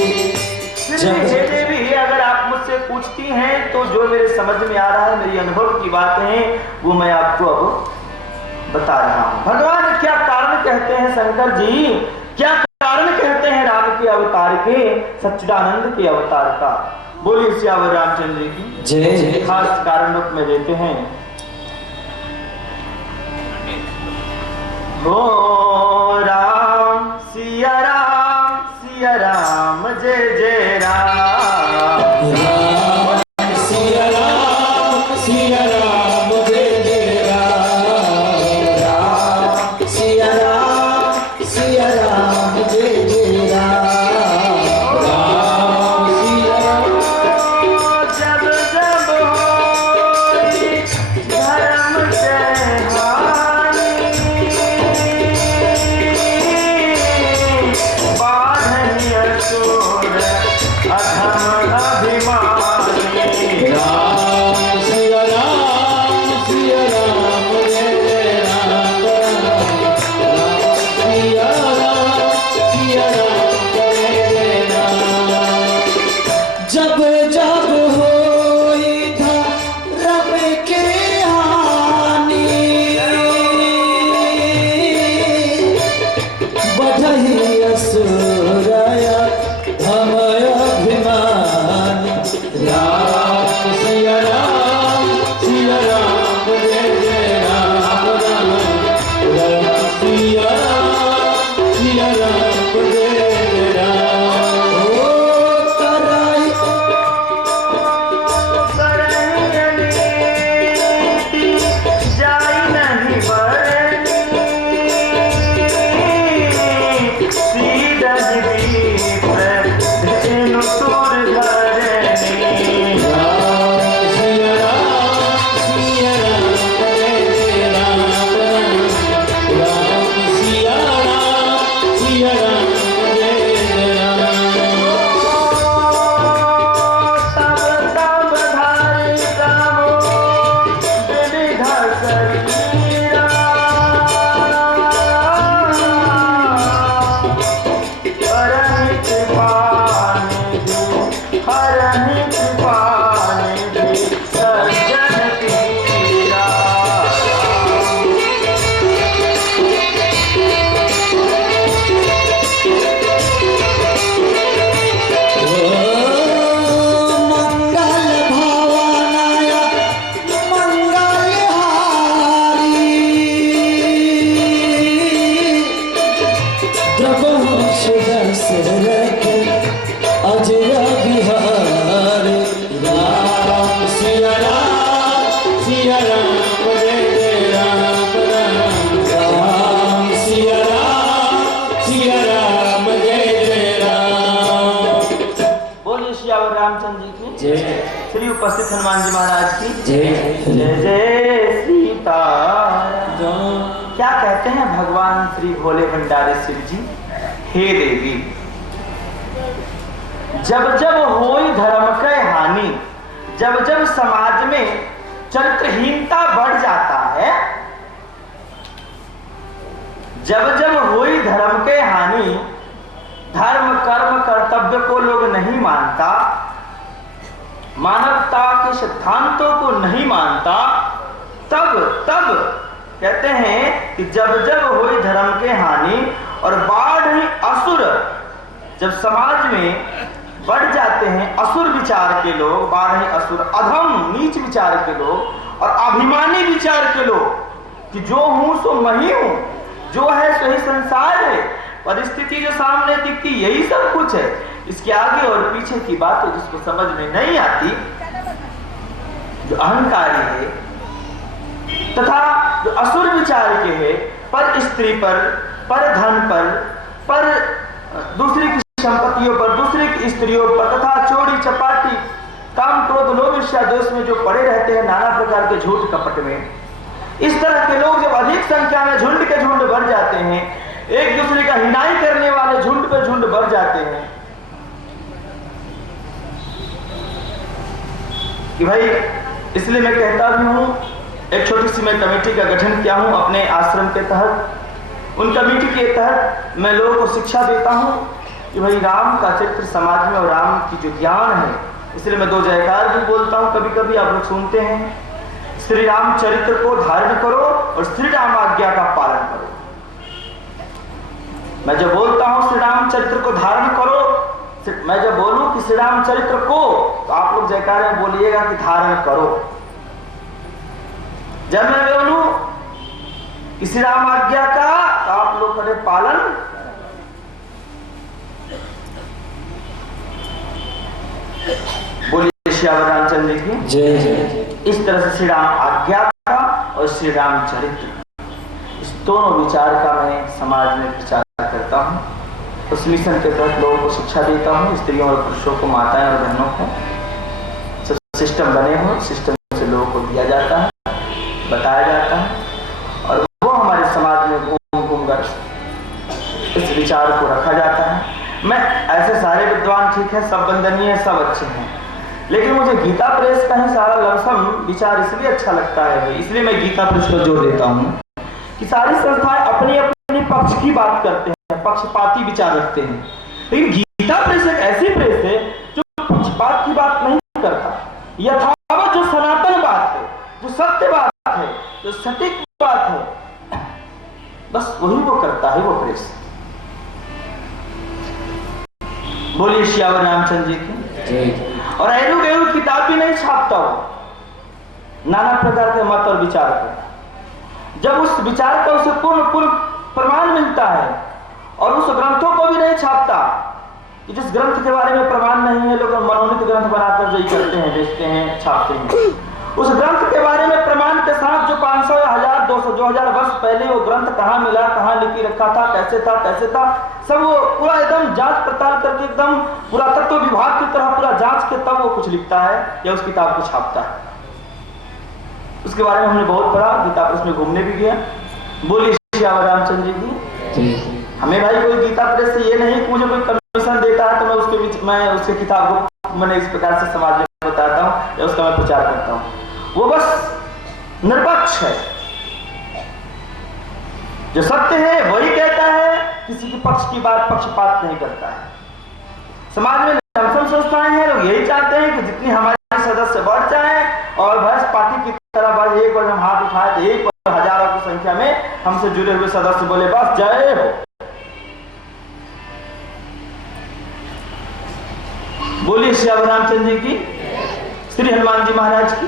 हे देवी, अगर आप मुझसे पूछती हैं तो जो मेरे समझ में आ रहा है, मेरी अनुभव की बात है, वो मैं आपको अब बता रहा हूं। भगवान क्या कारण कहते हैं, शंकर जी क्या कारण कहते हैं राम के अवतार के, सच्चिदानंद के अवतार का। बोलिए सियावर रामचंद्र की जय। खास कारण रूप में देते हैं। हो राम सिया राम जय जय राम। राम सिया राम जय जय राम। राम सिया राम जय जय राम। राम सिया जब जब होई धर्म से हानि, बाधन असुर श्री उपस्थित हनुमान जी महाराज की जय जय सीता। क्या कहते हैं भगवान श्री भोले भंडारी शिव जी? हे देवी, जब जब होई धर्म के हानि, जब जब समाज में चरित्रहीनता बढ़ जाता है, जब जब होई धर्म के हानि, धर्म कर्म कर्तव्य को लोग नहीं मानता, मानवता के सिद्धांतों को नहीं मानता, तब कहते हैं कि जब जब हुई धर्म के हानि और बाढ़ ही असुर, जब समाज में बढ़ जाते हैं असुर विचार के लोग, बाढ़ ही असुर अधम नीच विचार के लोग और अभिमानी विचार के लोग कि जो हूं सो मैं ही हूं, जो है सो ही संसार है, परिस्थिति जो सामने दिखती यही सब कुछ है, इसके आगे और पीछे की बात जिसको समझ में नहीं आती, जो अहंकारी है तथा जो असुर विचार के है, पर स्त्री पर धन पर दूसरी की संपत्तियों पर, दूसरी की स्त्रियों पर तथा चोरी चपाटी काम क्रोध लोभ ईर्ष्या द्वेष में जो पड़े रहते हैं नाना प्रकार के झूठ कपट में, इस तरह के लोग जब अधिक संख्या में झुंड के झुंड बढ़ जाते हैं, एक दूसरे का हिनाई करने वाले झुंड पे झुंड बढ़ जाते हैं कि भाई, इसलिए मैं कहता भी हूं, एक छोटी सी मैं कमेटी का गठन किया हूं अपने आश्रम के तहत। उन कमेटी के तहत मैं लोगों को शिक्षा देता हूं कि भाई राम का चरित्र समाज में और राम की जो ज्ञान है, इसलिए मैं दो जयकार भी बोलता हूं, कभी कभी आप लोग सुनते हैं, श्री राम चरित्र को धारण करो और श्री राम आज्ञा का पालन करो। मैं जब बोलता हूं श्री राम चरित्र को धारण करो, मैं जब बोलूं कि श्री राम चरित्र को, तो आप लोग जयकार में बोलिएगा कि धारण करो। जब मैं बोलूं कि श्री राम आज्ञा का, तो आप लोग करें पालन। बोलिए श्याम रामचंद्र जी की जय जय। इस तरह से श्री राम आज्ञा का और श्री राम चरित्र, इस दोनों विचार का मैं समाज में प्रचार करता हूँ। उस मिशन के तहत लोगों को शिक्षा देता हूँ, स्त्रियों और पुरुषों को, माताएं और बहनों को, सब सिस्टम बने हो, सिस्टम से लोगों को दिया जाता है, बताया जाता है और वो हमारे समाज में घूम घूम कर इस विचार को रखा जाता है। मैं ऐसे सारे विद्वान ठीक है, सब वंदनीय है, सब अच्छे हैं, लेकिन मुझे गीता प्रेस का ही सारा लमसम विचार इसलिए अच्छा लगता है, इसलिए मैं गीता प्रेस को जोर देता हूँ कि सारी संस्थाएं अपनी अपनी पक्ष की बात करते हैं, पक्षपाती विचार रखते हैं, लेकिन गीता प्रेस एक ऐसी प्रेस है जो पक्षपात की बात नहीं करता, यथावत जो सनातन बात है, जो सत्य बात है, जो सटीक बात है, बस वही वो करता है, वो प्रेस। बोलिए श्यावर रामचंद्र जी की। और ऐरू गैरू किताब भी नहीं छापता हो, नाना प्रकार के मत और विचार को, जब उस विचार का उसे पूर्ण प्रमाण मिलता है, और उस ग्रंथों को भी नहीं छापता कि जिस ग्रंथ के बारे में प्रमाण नहीं है, लोग मनोनीत ग्रंथ बनाकर जो करते हैं, बेचते हैं, छापते हैं, उस ग्रंथ के बारे में प्रमाण के साथ जो 500 या 1000 200 2000 वर्ष पहले वो ग्रंथ कहाँ मिला, कहाँ लिखी रखा था, कैसे था, सब वो पूरा एकदम जांच पड़ताल करके एकदम पुरातत्व विभाग की तरह पूरा जांच के तब वो कुछ लिखता है या उस किताब को छापता है। उसके बारे में हमने बहुत पढ़ा, गीता प्रेस में घूमने भी गया। बोलिए श्यावर रामचंद्र जी की। हमें भाई कोई गीता प्रेस से ये नहीं कि मुझे कोई कमीशन देता है तो मैं उसके किताब को मैंने इस प्रकार से समाज में बताता हूँ या उसका मैं प्रचार करता हूँ। वो बस निरपक्ष है, जो सत्य है वही कहता है, किसी के पक्ष की बात पक्षपात नहीं करता है। समाज में लमसम संस्थाएं हैं, लोग यही चाहते हैं कि जितनी हमारे सदस्य बढ़ जाए और भैंस पार्टी की तरह बस एक बार हम हाथ उठाए तो एक बार हजारों की संख्या में हमसे जुड़े हुए सदस्य बोले बस जय हो। बोलिए श्री रामचंद्र जी की, श्री हनुमान जी महाराज की।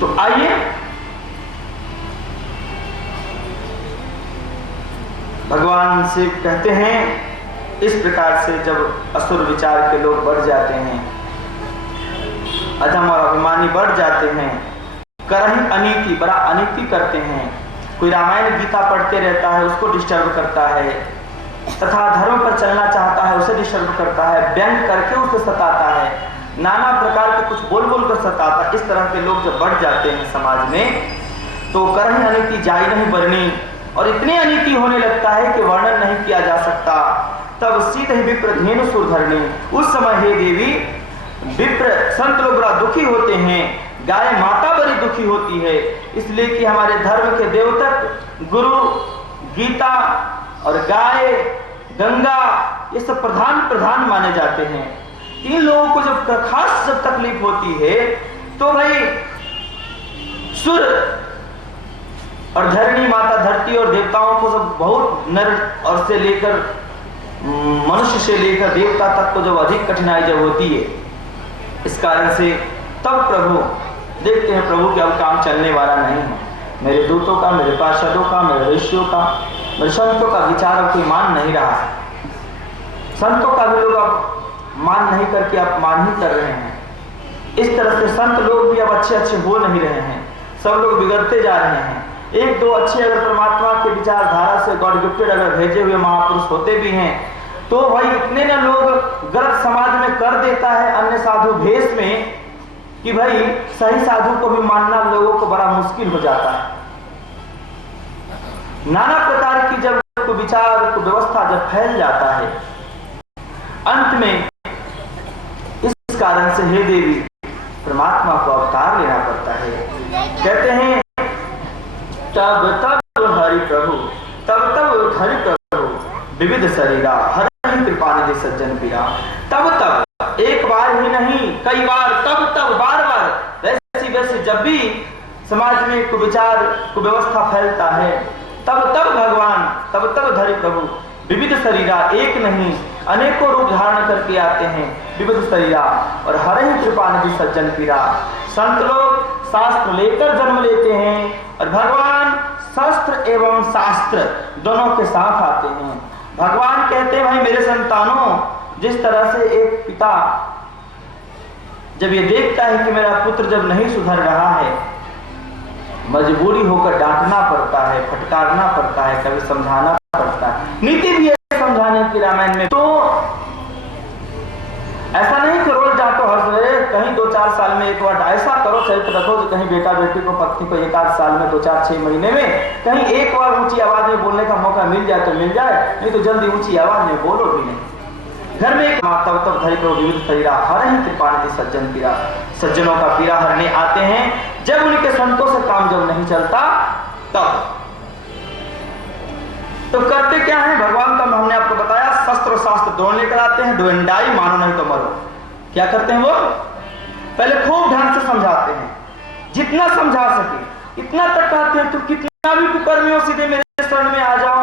तो आइए भगवान से कहते हैं, इस प्रकार से जब असुर विचार के लोग बढ़ जाते हैं, अधम और अभिमानी बढ़ जाते हैं, करही अनीति, बड़ा अनीति करते हैं, कोई रामायण गीता पढ़ते रहता है उसको डिस्टर्ब करता है, तथा धर्म पर चलना चाहता है उसे डिस्टर्ब करता है, व्यंग करके उसे सताता है, नाना प्रकार के कुछ बोल बोल कर सताता है। इस तरह के लोग जब बढ़ जाते हैं समाज में तो करही अनीति जाई नहीं बरनी, और इतनी अनीति होने लगता है कि वर्णन नहीं किया जा सकता। तब सीधे ही विप्र धेनु सुर धरणी, उस समय हे देवी विप्र संत लोग बड़ा दुखी होते हैं, गाय माता बड़ी दुखी होती है, इसलिए कि हमारे धर्म के देवतक गुरु, गीता और गाय, गंगा ये सब प्रधान माने जाते हैं। इन लोगों को जब खास जब तकलीफ होती है तो भाई सुर और धरणी माता, धरती और देवताओं को सब बहुत नर और से लेकर मनुष्य से लेकर देवता तक को जब अधिक कठिनाई जब होती है, इस कारण से तब प्रभु देखते हैं प्रभु कि अब काम चलने वाला नहीं है, मेरे दूतों का, मेरे पार्षदों का, मेरे ऋषियों का, मेरे संतों का विचार अब कोई मान नहीं रहा है। संतों का भी लोग अब मान नहीं करके अपमान ही कर रहे हैं। इस तरह से संत लोग भी अब अच्छे अच्छे हो नहीं रहे हैं, सब लोग बिगड़ते जा रहे हैं। एक दो अच्छे अगर परमात्मा के विचारधारा से गॉड गिफ्टेड अगर भेजे हुए महापुरुष होते भी हैं तो भाई इतने ना लोग गलत समाज में कर देता है अन्य साधु भेष में कि भाई सही साधु को भी मानना लोगों को बड़ा मुश्किल हो जाता है। नाना प्रकार की जब विचार को व्यवस्था जब फैल जाता है, अंत में इस कारण से हे देवी परमात्मा को अवतार लेना पड़ता है। कहते हैं तब तब हरि प्रभु, तब हरि प्रभु विविध शरीरा, हरि कृपा निधि सज्जन पीरा। तब एक बार ही नहीं कई बार, तब बार बार, वैसे जब भी समाज में कुविचार कुव्यवस्था फैलता है तब भगवान, तब हरि प्रभु विविध शरीरा, एक नहीं अनेकों रूप धारण करके आते हैं, विविध शरीरा और हरि कृपा निधि सज्जन पीरा। संत लोग शास्त्र लेकर जन्म लेते हैं और भगवान शस्त्र एवं शास्त्र दोनों के साथ आते हैं। भगवान कहते हैं भाई मेरे संतानों, जिस तरह से एक पिता जब ये देखता है कि मेरा पुत्र जब नहीं सुधर रहा है, मजबूरी होकर डांटना पड़ता है, फटकारना पड़ता है, कभी समझाना पड़ता है। नीति भी है समझाने की रामायण में। तो ऐसा नहीं कि रोज जातो हर सवेरे कहीं 2-4 साल में एक बार ऐसा करो, चरित्र रखो कि कहीं बेटा बेटी को पत्नी को 1-8 साल में 2-4-6 महीने में कहीं एक बार ऊंची आवाज में बोलने का मौका मिल जाए तो मिल जाए, नहीं तो जल्दी ऊंची आवाज में बोलो भी नहीं। घर में एक माता तब धरि प्रभु विविध शरीरा, हरि कृपा निधि सज्जन पीरा। सज्जनों का पीरा हरने आते हैं जब उनके संतों से काम जब नहीं चलता तब। तो करते क्या है भगवान का, हमने आपको बताया शस्त्र शास्त्र दोनों लेकर आते हैं, डोंडाई मानो नहीं तो मरो। क्या करते हैं वो, पहले खूब ढंग से समझाते हैं, जितना समझा सके इतना तक कहते हैं, तू कितना भी कुकर्मी हो सीधे मेरे शरण में आ जाओ,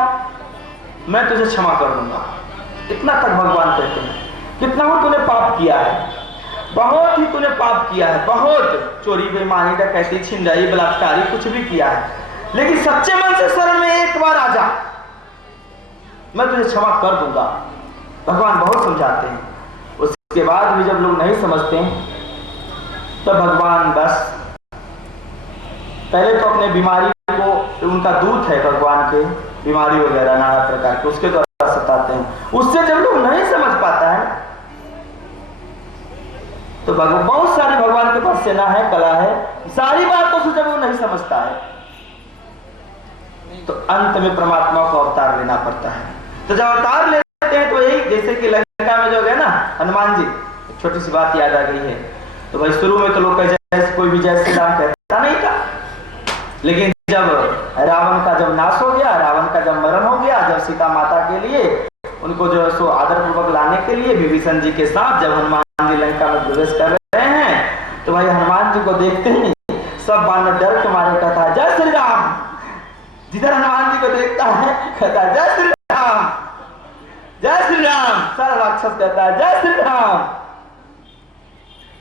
मैं तुझे क्षमा कर दूंगा। इतना तक भगवान कहते हैं। कितना हो तूने पाप किया है, बहुत ही तूने पाप किया है, बहुत चोरी बेईमानी डकैती छिनराई बलात्कारी कुछ भी किया है, लेकिन सच्चे मन से शरण में एक बार आ जा, मैं तुझे क्षमा कर दूंगा। भगवान बहुत समझाते हैं। उसके बाद भी जब लोग नहीं समझते हैं तो भगवान बस पहले तो अपने बीमारी को, उनका दूत है भगवान के, बीमारी वगैरह नाना प्रकार के उसके द्वारा सताते हैं। उससे जब लोग नहीं समझ पाता है तो बहुत सारी भगवान के पास सेना है, कला है, सारी बातों से जब वो नहीं समझता है तो अंत में परमात्मा को अवतार लेना पड़ता है। तो जब अवतार लेते हैं तो यही, जैसे कि लंका में जो है ना हनुमान जी, छोटी सी बात याद आ गई है। तो भाई शुरू में तो लोग जैसे कोई भी जय श्री राम कहता नहीं था, लेकिन जब रावण का जब नाश हो गया, रावण का जब मरण हो गया, जब सीता माता के लिए उनको जो है सो आदर पूर्वक लाने के लिए विभीषण जी के साथ जब हनुमान जी लंका में प्रवेश कर रहे हैं, तो भाई हनुमान जी को देखते ही सब बानर डर के मारे कहता है जय श्री राम। जिधर हनुमान जी को देखता है कहता है जय श्री राम, जय श्री राम। सारा राक्षस कहता है जय श्री राम।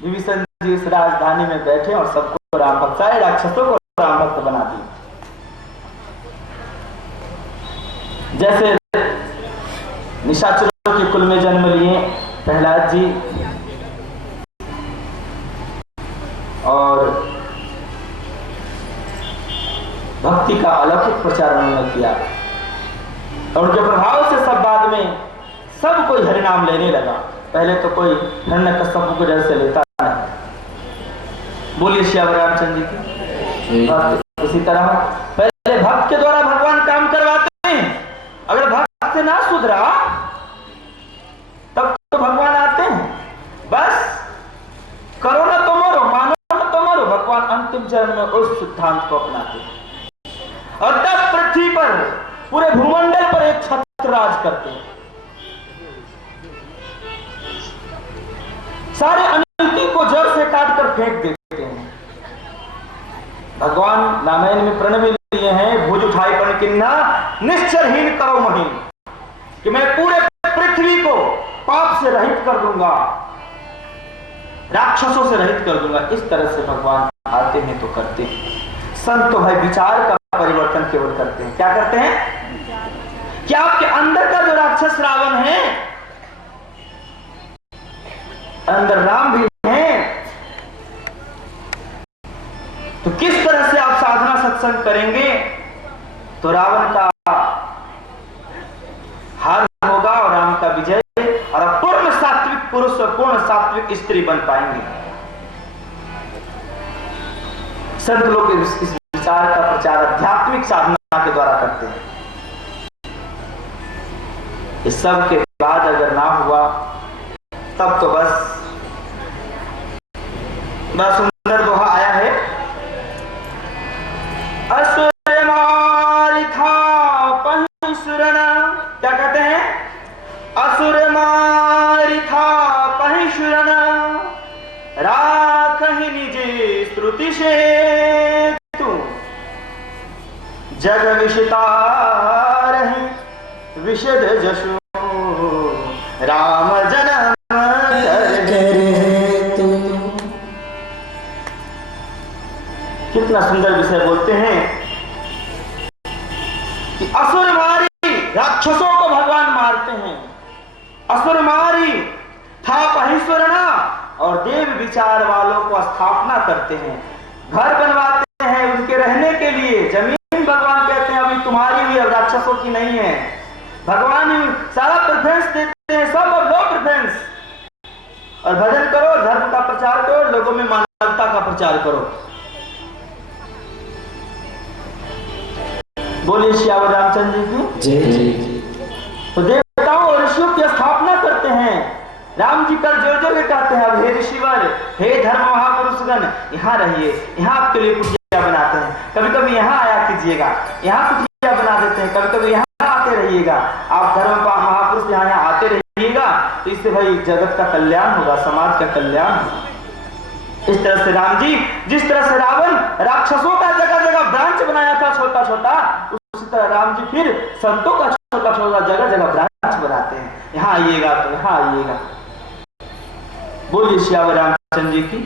विभीषण जी इस राजधानी में बैठे और सबको राम भक्त, सारे राक्षसों को राम भक्त बना दिए। जैसे निशाचरों के कुल में जन्म लिए प्रहलाद जी और भक्ति का अलौकिक प्रचार उन्होंने किया और उनके प्रभाव से सब बाद में सब कोई हरिनाम लेने लगा। पहले तो कोई हिरण्यकश्यप को जैसे लेता है। बोलिए श्याम रामचंद्र जी की। इसी तरह पहले भक्त के द्वारा भगवान काम करवाते हैं। अगर भक्त से ना सुधरा तब तो भगवान आते हैं, बस करो ना तो मरो, मानो ना तो मरो। भगवान अंतिम चरण में उस सिद्धांत को अपनाते हैं और तब पृथ्वी पर पूरे भूमंडल पर एक छत्र राज करते हैं। सारे अनिति को जड़ से काट कर फेंक देते हैं। भगवान रामायण में प्रण में लिए हैं, भुज उठाई पण किन्ना निश्चरहीन करो महीन, कि मैं पूरे पृथ्वी को पाप से रहित कर दूंगा, राक्षसों से रहित कर दूंगा। इस तरह से भगवान आते हैं तो करते हैं। संत तो भाई विचार का परिवर्तन केवल करते हैं। क्या करते हैं कि आपके अंदर का जो राक्षस रावण है, अंदर राम भी हैं, तो किस तरह से आप साधना सत्संग करेंगे तो रावण का हार होगा और राम का विजय, और आप पूर्ण सात्विक पुरुष और पूर्ण सात्विक स्त्री बन पाएंगे। संत लोग इस विचार का प्रचार आध्यात्मिक साधना के द्वारा करते हैं। इस सब के बाद अगर ना हुआ तब तो बस बड़ा सुंदर दोहा आया है, असुर मारि था पहि सुरना। क्या कहते हैं? असुर मारि था पहि सुरना, राखहि निज श्रुति से तू, जग विषितारहि विशद जसु, राम जन्म कितना सुंदर विषय बोलते हैं कि असुर मारी, राक्षसों को भगवान मारते हैं। असुर मारी था पहिस्वरना, और देव विचार वालों को स्थापना करते हैं, घर बनवाते हैं उनके रहने के लिए। जमीन भगवान कहते हैं अभी तुम्हारी हुई, अब राक्षसों की नहीं है। भगवान सारा प्रेफरेंस देते हैं, सब अब लो प्रेफरेंस, और भजन करो, धर्म का प्रचार करो, लोगों में मानवता का प्रचार करो। बोलिए श्याम रामचंद्र जी की जय। तो देवताओं और ऋषियों की स्थापना करते हैं। राम जी कर जोर जोर के कहते हैं, अब हे ऋषिवर, हे धर्म महापुरुषगण, यहाँ रहिए, यहाँ आपके लिए कुटिया बनाते हैं। कभी कभी यहाँ आया कीजिएगा, यहाँ कुटिया बना देते हैं, कभी कभी यहाँ आते रहिएगा। आप धर्म महापुरुष यहाँ आते रहिएगा, तो इससे भाई जगत का कल्याण होगा, समाज का कल्याण होगा। इस तरह से राम जी, जिस तरह से रावण राक्षसों का जगह जगह ब्रांच बनाया था छोटा छोटा, उसी तरह राम जी फिर संतों का छोटा छोटा जगह जगह ब्रांच बनाते हैं। यहाँ आइएगा तो यहाँ आइएगा। बोलिए श्याम रामचंद्र जी की।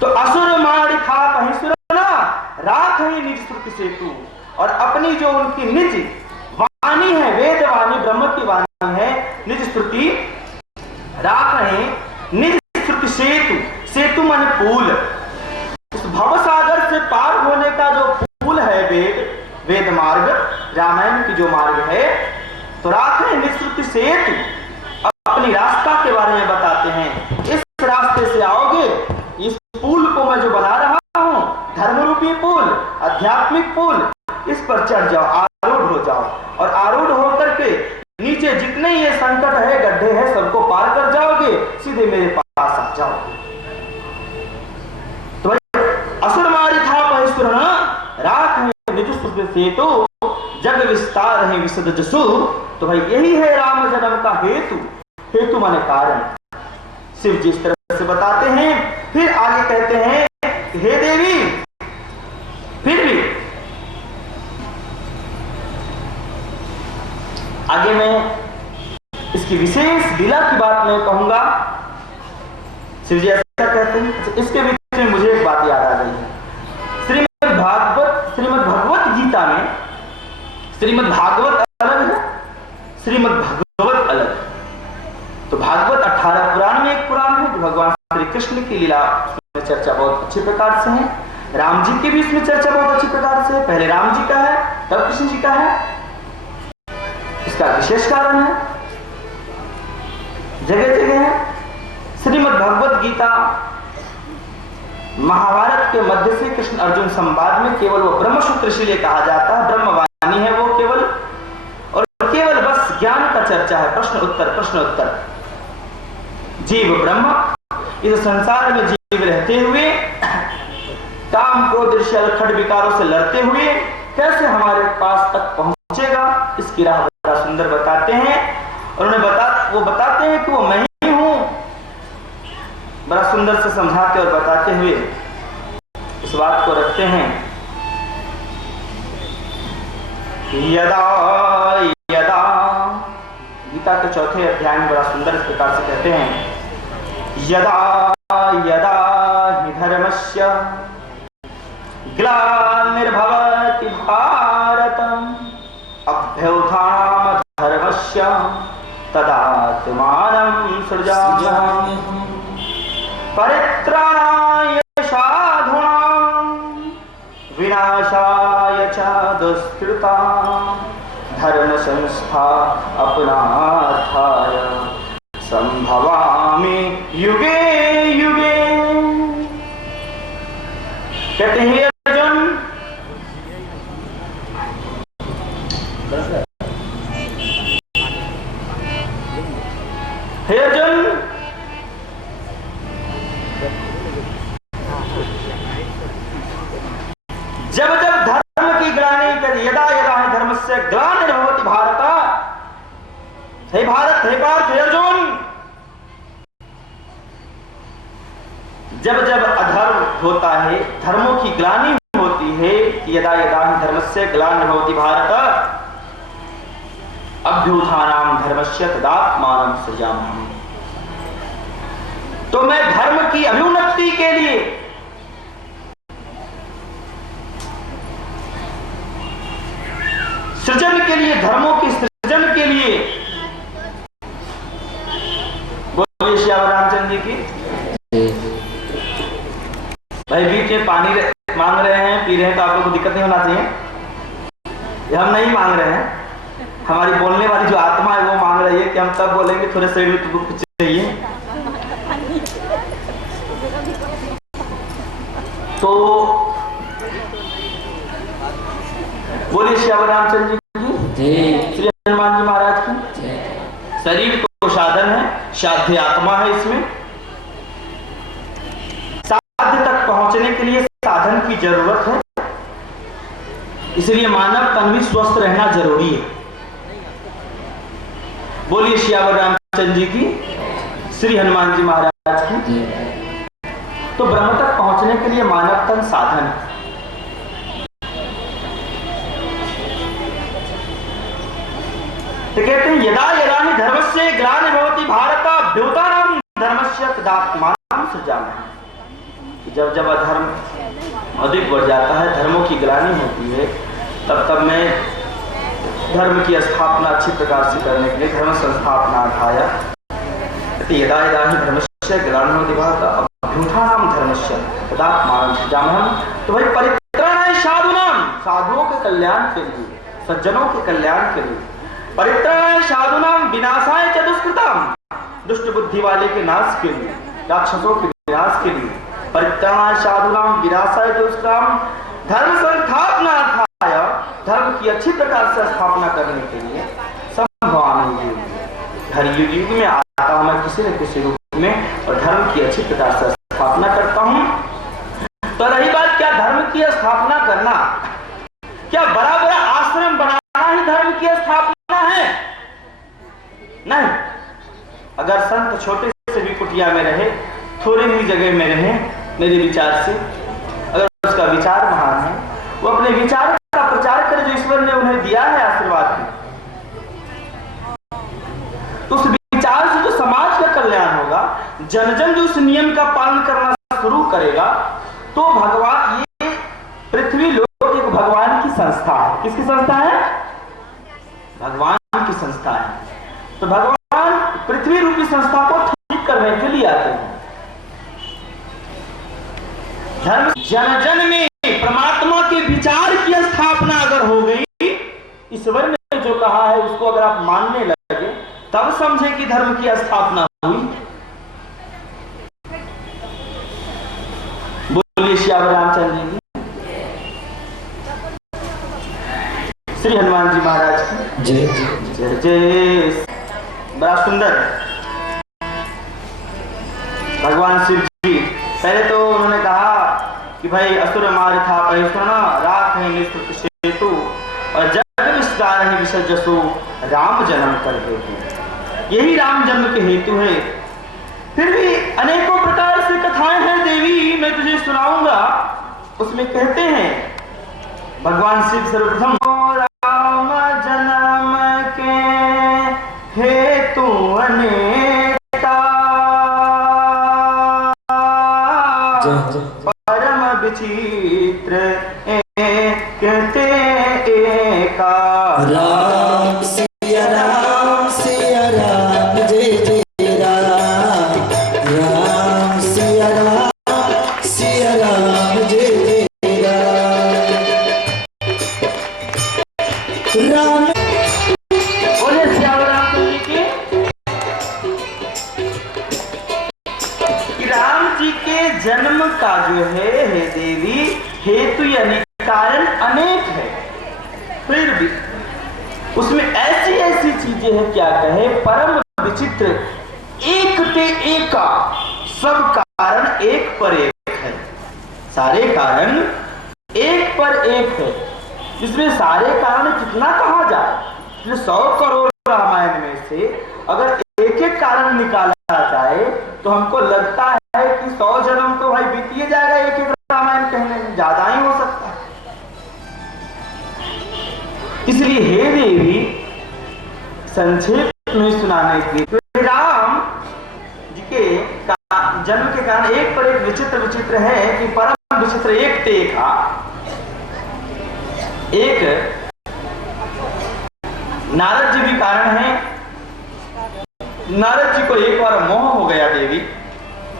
तो असुर मारि था पहि सुरना, राखहि निज श्रुति से तू, और अपनी जो उनकी निज वाणी है, वेद वाणी, ब्रह्म की वाणी है, निज श्रुति, राखहि निज श्रुति सेतु, सेतु मन पुल, उस भव सागर से पार होने का जो पुल है वेद मार्ग, रामायण की जो मार्ग है, तो राखहि निज श्रुति सेतु, अपनी रास्ता के बारे में बताते हैं। इस रास्ते से आओगे, इस पुल को मैं जो बना रहा हूं, धर्म रूपी पुल, आध्यात्मिक पुल, इस पर चढ़ जाओ, आरूढ़ हो जाओ, और आरूढ़ होकर के नीचे जितने ये संकट है, गड्ढे हैं, सबको पार कर जाओगे, सीधे मेरे पास आ जाओगे। तो असुर मारि था पहिस्वरना, राखहि सेतु जग विस्तार है विशद जसु। तो भाई यही है राम जन्म का हेतु। हेतु माने कारण। शिव जी इस तरह से बताते हैं। फिर आगे कहते हैं कि हे देवी, फिर भी आगे मैं इसकी विशेष लीला की बात मैं कहूंगा। शिव जी ऐसा कहते हैं। इसके बीच में मुझे एक बात याद आ गई है। श्रीमद् भगवत गीता में श्रीमद् भागवत अलग है, श्रीमद् भगवत अलग। तो भागवत 18 पुराण में एक पुराण है जो भगवान श्री कृष्ण की लीला में चर्चा बहुत अच्छे प्रकार से है। राम जी की भी इसमें चर्चा बहुत अच्छी प्रकार से है। पहले राम जी का है, तब कृष्ण जी का है। इसका विशेष कारण है, जगह जगह है। श्रीमद् भगवत गीता महाभारत के मध्य से कृष्ण अर्जुन संवाद में केवल वो ब्रह्मसूत्र इसीलिए कहा जाता है, ब्रह्मवाणी है वो केवल, और केवल बस ज्ञान का चर्चा है। प्रश्न उत्तर। जीव ब्रह्म इस संसार में जीव रहते हुए काम क्रोध ईर्ष्या खड विकारों से लड़ते हुए कैसे हमारे पास तक पहुंचेगा, इसकी राह बड़ा सुंदर बताते हैं। और उन्हें वो बताते हैं कि वो मैं ही हूं, बड़ा सुंदर से समझाते और बताते हुए इस बात को रखते हैं। यदा यदा, गीता के चौथे अध्याय में बड़ा सुंदर इस प्रकार से कहते हैं, यदा यदा हि धर्मस्य ग्लानिर्भवति भारतम् अभ्युत्थानं धर्मस्य तदात्मानं सृजाम्यहम् परित्राणाय साधूनां विनाशाय च दुष्कृतां धर्म संस्था अपनार्थाय संभवामि युगे युगे। कहते हैं अर्जुन, हे अर्जुन, जब जब धर्म की ग्लानि कर, यदा यदा है धर्मस्य ग्लानिर्भवति भारत, हे भारत, हे पार्थ, हे अर्जुन, जब जब अधर्म होता है, धर्मों की ग्लानि होती है, यदा यदा ही धर्मस्य ग्लानिर्भवति भारत अभ्युत्थानं धर्मस्य तदात्मानं सृजाम्यहम्। तो मैं धर्म की अभ्युन्नति के लिए, सृजन के लिए, धर्मों की सृजन के लिए, बोलिए श्याम रामचंद्र जी की। भाई बीच में पानी मांग रहे हैं, पी रहे हैं, तो आप लोगों को दिक्कत नहीं होना चाहिए। ये हम नहीं मांग रहे हैं, हमारी बोलने वाली जो आत्मा है वो मांग रही है कि हम तब बोलेंगे थोड़े शरीर में तुमको कुछ चाहिए। तो बोलिए श्याम रामचंद्र जी की, श्री हनुमान जी महाराज की। शरीर तो साधन है, साध्य आत्मा है, इसमें साध्य तक पहुंचने के लिए साधन की जरूरत है। इसलिए मानव तन भी स्वस्थ रहना जरूरी है। बोलिए श्याम रामचंद्र जी की, श्री हनुमान जी महाराज की। तो ब्रह्म तक पहुंचने के लिए मानव तन साधन है। तो कहते हैं यदा यदा ही धर्मस्य ग्लानिर्भवति भारत अभ्युत्थानं धर्मस्य तदात्मानं सृजाम्यहम्। जब जब अधर्म अधिक बढ़ जाता है, धर्मों की ग्लानि होती है, तब तब मैं धर्म की स्थापना अच्छी प्रकार से करने के लिए धर्म संस्थापना उठाया। यदा यदा ही धर्मस्य ग्लानिर्भवति भारत अभ्युत्थानं धर्मस्य तदात्मानं सृजाम्यहम्। तो भाई परित्राणाय साधूनां, साधुओं के कल्याण के लिए, सज्जनों के कल्याण के लिए, परित्राणाय साधूनां विनाशाय च दुष्कृतां, दुष्ट बुद्धि वाले के नाश के लिए, राक्षसों के विनाश के लिए, परित्राणाय साधूनां विनाशाय च दुष्कृतां धर्म संस्थापनार्थाय, धर्म की अच्छी प्रकार से स्थापना करने के लिए, संभवामि युगे, हर युग में आता हूं मैं किसी न किसी रूप में और धर्म की अच्छी प्रकार से स्थापना करता हूं। तो रही बात क्या धर्म की स्थापना करना, क्या बड़ा बड़ा आश्रम बनाना ही धर्म की स्थापना है? नहीं। अगर संत छोटे से भी कुटिया में रहे, थोड़ी ही जगह में रहे, मेरे विचार से अगर उसका विचार महान है, वो अपने विचार का प्रचार करे जो ईश्वर ने उन्हें दिया है आशीर्वाद में, तो उस विचार से जो समाज का कल्याण होगा, जन जन जो उस नियम का पालन करना शुरू करेगा, तो भगवान, ये पृथ्वी लोक एक भगवान की संस्था है। किसकी संस्था है? भगवान की संस्था है। तो भगवान पृथ्वी रूपी संस्था को ठीक करने के लिए आते हैं। धर्म जन जन में परमात्मा के विचार की स्थापना अगर हो गई, ईश्वर ने जो कहा है उसको अगर आप मानने लगे, तब समझे कि धर्म की स्थापना हुई। बोलिए श्याम रामचंद्र जी, श्री हनुमान जी महाराज की जय जय जय। बड़ा सुंदर भगवान शिव जी, पहले तो उन्होंने कहा कि भाई असुर मार था परिश्रणा, राख है निस्तुत सेतु, और जग विस्तार है विसर्जसु, राम जन्म कर हेतु। यही राम जन्म के हेतु है। फिर भी अनेकों प्रकार से कथाएं हैं देवी, मैं तुझे सुनाऊंगा। उसमें कहते हैं भगवान शिव सर्वप्रथम राम जन्म के हेतु अनेका, परम विचित्र कहते एका। राम सिया राम सिया राम जय जय राम, राम सिया राम जय जय राम। राम बोले श्याम राम जी की। राम जी के जन्म का जो है हे देवी, हेतु यानी कारण अनेक है, फिर भी उसमें ऐसी ऐसी चीजें हैं, क्या कहे, परम विचित्र, एक ते एका, सब कारण एक पर एक है, सारे कारण एक पर एक है। जिसमें सारे कारण कितना कहा जाए, 100 करोड़ रामायण में से अगर एक एक कारण निकाला जाए तो हमको लगता है कि 100 जन्म तो भाई बीतिए जाएगा एक एक रामायण कहने में, ज्यादा ही हो सकता है। इसलिए हे देवी, संक्षेप में सुनाने के लिए राम जी के जन्म के कारण एक पर एक विचित्र विचित्र है कि परम विचित्र, एक ते एका। एक नारद जी भी कारण है। नारद जी को एक बार मोह हो गया देवी,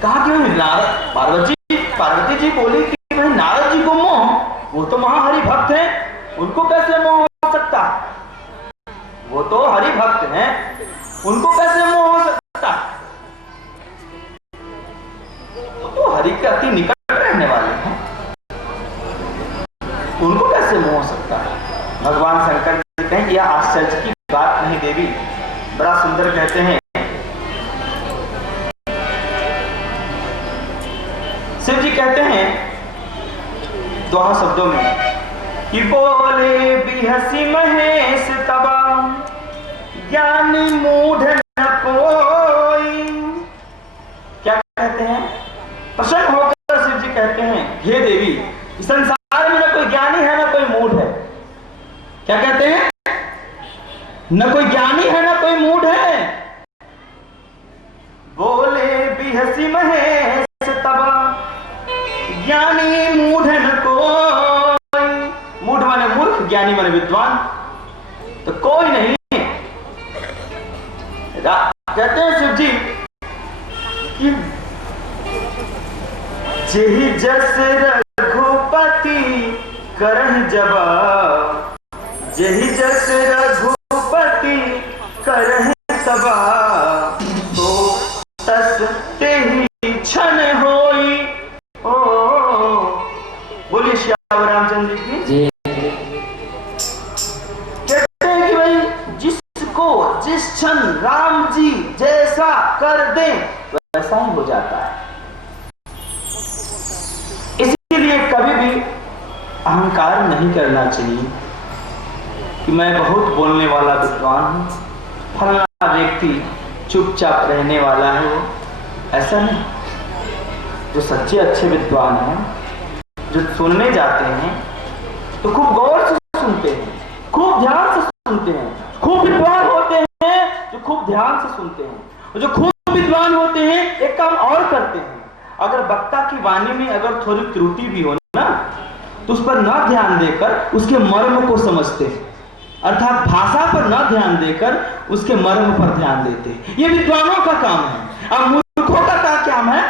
कहा कि नारद, पार्वती जी बोली कि भाई नारद जी को मोह, वो तो महाहरि भक्त हैं, उनको कैसे मोह हो सकता? वो तो हरि भक्त हैं, उनको कैसे मोह हो सकता? वो तो हरि के अति निकट रहने वाले हैं, उनको कैसे मोह हो सकता है? भगवान शंकर कहते हैं यह आश्चर्य की बात नहीं देवी। बड़ा सुंदर कहते हैं शिव जी, कहते हैं दोहा शब्दों में कि बोले बिहसी महेश तबा, ज्ञानी मूढ़ न कोई। क्या कहते हैं? प्रसन्न होकर शिव जी कहते हैं हे देवी, संसार में न कोई ज्ञानी है न कोई मूढ़ है। क्या कहते हैं? न कोई ज्ञानी है न कोई मूढ़ है। बोले बिहसी महेश तबा, ज्ञानी मूढ़ न कोई। मूढ़ माने मूर्ख, ज्ञानी माने विद्वान, तो कोई नहीं। कहते हैं शिव जी कि जेहि जस रघुपति करहि जबा, जेहि जस रघुपति करहि सबा, तो तस तेहि क्षण होई। ओ बोलिए श्याम रामचंद्र की। कहते हैं कि भाई जिसको जिस क्षण राम जी जैसा कर दे वैसा ही हो जाता है। इसीलिए कभी भी अहंकार नहीं करना चाहिए कि मैं बहुत बोलने वाला विद्वान हूँ, फलाना व्यक्ति चुपचाप रहने वाला है वो, ऐसा नहीं। जो सच्चे अच्छे विद्वान हैं, जो सुनने जाते हैं तो खूब गौर से सुनते हैं, खूब ध्यान से सुनते हैं। खूब विद्वान होते हैं जो खूब ध्यान से सुनते हैं, और जो खूब विद्वान होते हैं एक काम और करते हैं, अगर वक्ता की वाणी में अगर थोड़ी त्रुटि भी हो ना तो उस पर ना ध्यान देकर उसके मर्म को समझते हैं, अर्थात भाषा पर ना ध्यान देकर उसके मर्म पर ध्यान देते हैं। ये विद्वानों का काम है। अब मूर्खों का काम है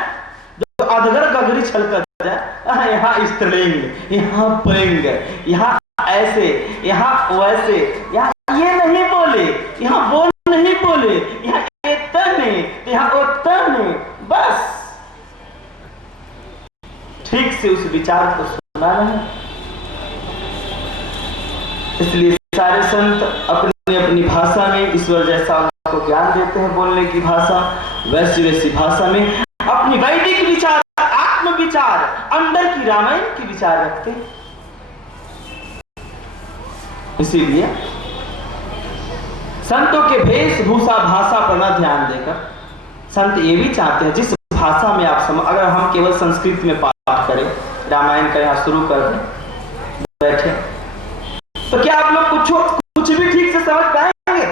जो अधगर गगरी छलकर जाए, यहाँ स्त्रीलिंग, यहाँ पुल्लिंग, यहाँ ऐसे, यहाँ वैसे, यहाँ ये नहीं बोले, यहाँ बोल नहीं बोले, यहाँ इतने, यहाँ उतने, बस ठीक से उस विचार को सुना नहीं। इसलिए सारे संत अपनी अपनी भाषा में ईश्वर जैसा को ज्ञान देते हैं, बोलने की भाषा, वैसी वैसी भाषा में अपनी वैदिक विचार, आत्म विचार, अंदर की रामायण की विचार रखते हैं। इसीलिए संतों के वेशभूषा भाषा पर न ध्यान देकर संत ये भी चाहते हैं जिस भाषा में आप अगर हम केवल संस्कृत में पाठ करें, रामायण का यहाँ शुरू कर दें बैठे, तो क्या आप लोग कुछ भी ठीक से समझ पाएंगे?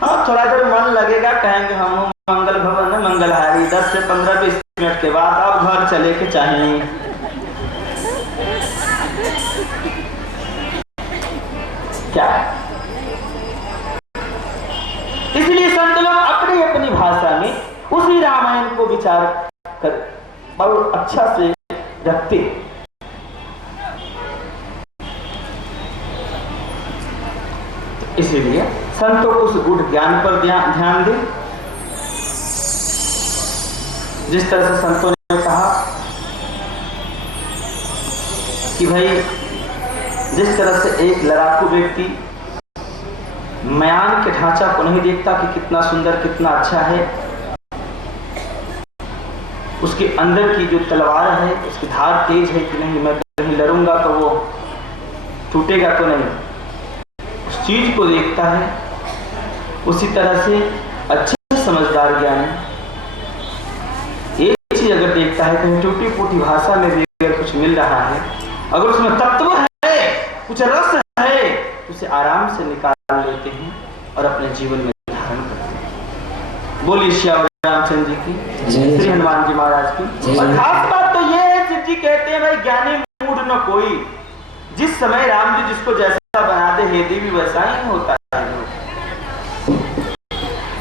हाँ, थोड़ा देर मन लगेगा, कहेंगे हम मंगल भवन है, मंगलहारी, 10 से 15-20 मिनट के बाद अब घर चले के चाहिए। क्या इसलिए संत लोग अपनी अपनी भाषा में उसी रामायण को विचार कर बहुत अच्छा से रखते। इसलिए संतों को उस गुढ़ ज्ञान पर ध्यान दें। जिस तरह से संतों ने कहा कि भाई जिस तरह से एक लड़ाकू व्यक्ति म्यान के ढांचा को नहीं देखता कि कितना सुंदर कितना अच्छा है, उसके अंदर की जो तलवार है उसकी धार तेज है कि नहीं, मैं कहीं लड़ूंगा तो वो टूटेगा तो नहीं, उस चीज को देखता है। उसी तरह से अच्छे समझदार ज्ञानी एक चीज अगर देखता है कहीं टूटी फूटी भाषा में भी अगर कुछ मिल रहा है, अगर उसमें तत्व है, कुछ रस है, उसे आराम से निकाल लेते हैं और अपने जीवन में धारण करते हैं। बोलिए श्याम रामचंद्र जी की, श्री हनुमान जी महाराज की। और खास बात तो ये है, सिद्ध जी कहते हैं भाई ज्ञानी मूड न कोई, जिस समय राम जी जिसको जैसा बना दे हे देवी वैसा ही होता है।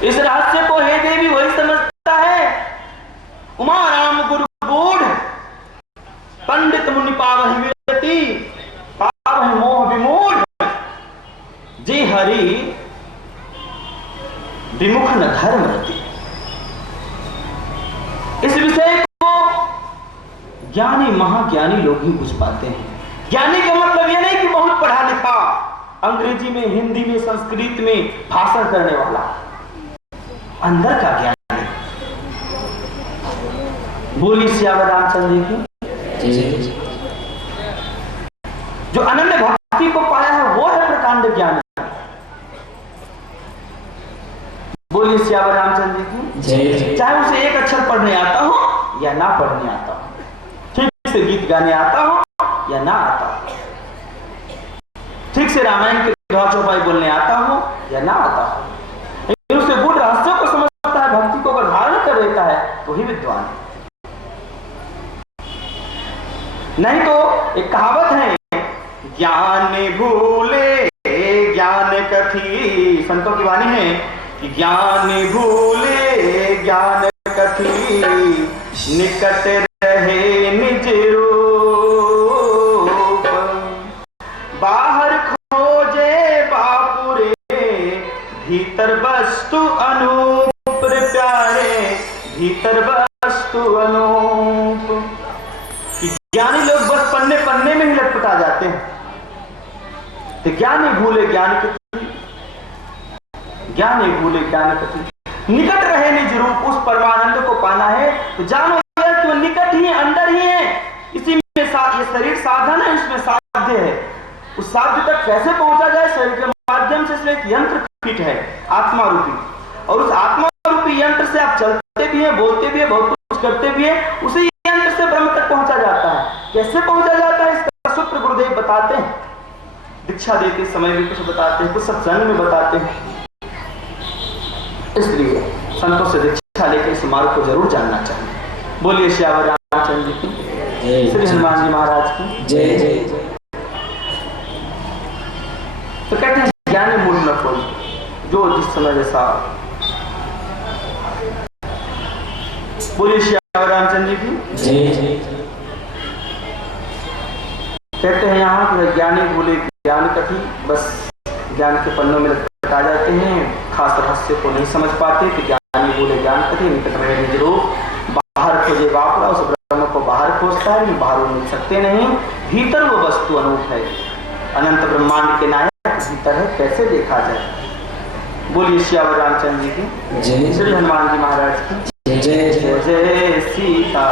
इस रहस्य को हे देवी वही समझता है। उमा राम गुरु गूढ़ पंडित मुनि पावहि विरति, पावहि मोह विमूढ़, जे हरि विमुख न धर्म रति। इस विषय को ज्ञानी महाज्ञानी लोग ही बुझ पाते हैं। ज्ञानी का मतलब यह नहीं कि बहुत पढ़ा लिखा, अंग्रेजी में, हिंदी में, संस्कृत में भाषण करने वाला, अंदर का ज्ञान। बोली श्याम रामचंद्र की। जो अनन्य भक्ति को पाया है वो है प्रकांड ज्ञान। बोली श्याम रामचंद्र की। चाहे उसे एक अक्षर पढ़ने आता हो या ना पढ़ने आता हो, ठीक से गीत गाने आता हो या ना आता हो, ठीक से रामायण के दो चौपाई बोलने आता हो या ना आता हो, लेकिन उसे गुण रहस्य को समझता है, भक्ति को अगर धारण कर लेता है वही विद्वान है। नहीं तो एक कहावत है, ज्ञान भूले ज्ञान कथी, संतों की वाणी है कि ज्ञान भूले ज्ञान कथी, निकट रहे निज रूप, बाहर खोजे बापुरे, भीतर वस्तु अनूप प्यारे, भीतर वस्तु अनूप। ज्ञानी लोग बस पन्ने पन्ने में ही लटपटा जाते हैं। तो ज्ञानी भूले ज्ञान कथी, ज्ञानी भूले ज्ञान कथी, निकट रहे निज रूप। उस परमानंद को पाना है तो जानो कि वो निकट ही है, अंदर ही है। इसी में ये शरीर साधन है, इसमें साध्य है, उस साध्य तक कैसे पहुंचा जाए? शरीर के माध्यम से। इसलिए एक यंत्र फिट है आत्मा रूपी, और उस आत्मा रूपी यंत्र से आप चलते भी हैं, बोलते भी हैं, बहुत कुछ करते भी हैं, उसी यंत्र से ब्रह्म तक पहुंचा जाता है। कैसे पहुंचा जाता है इसका सूत्र गुरुदेव बताते हैं, दीक्षा देते समय भी कुछ बताते हैं, कुछ सत्संग में बताते हैं। इसलिए संतों से दीक्षा लेकर इस मार्ग को जरूर जानना चाहिए। बोलिए श्यावर रामचंद्र जी की, श्री हनुमान जी महाराज की जय जय जय। तो कहते हैं ज्ञानी मूड न कोई, जो जिस समय जैसा। बोलिए श्यावर रामचंद्र जी की जय जय जय। कहते हैं यहाँ कि ज्ञानी बोले ज्ञान कथी, बस ज्ञान के पन्नों में आ जाते हैं, खास रहस्य को नहीं समझ पाते। कि ज्ञानी बोले ज्ञान कथी, निकट में निज रूप, बाहर खोजे बापरा, उस ब्रह्म को बाहर खोजता है, लेकिन बाहर वो मिल सकते नहीं, भीतर वो वस्तु अनूप है। अनंत ब्रह्मांड के नायक भीतर है, कैसे देखा जाए? बोलिए श्यावर रामचंद्र जी की जय श्री हनुमान जी महाराज की जय जय जय जय सीता।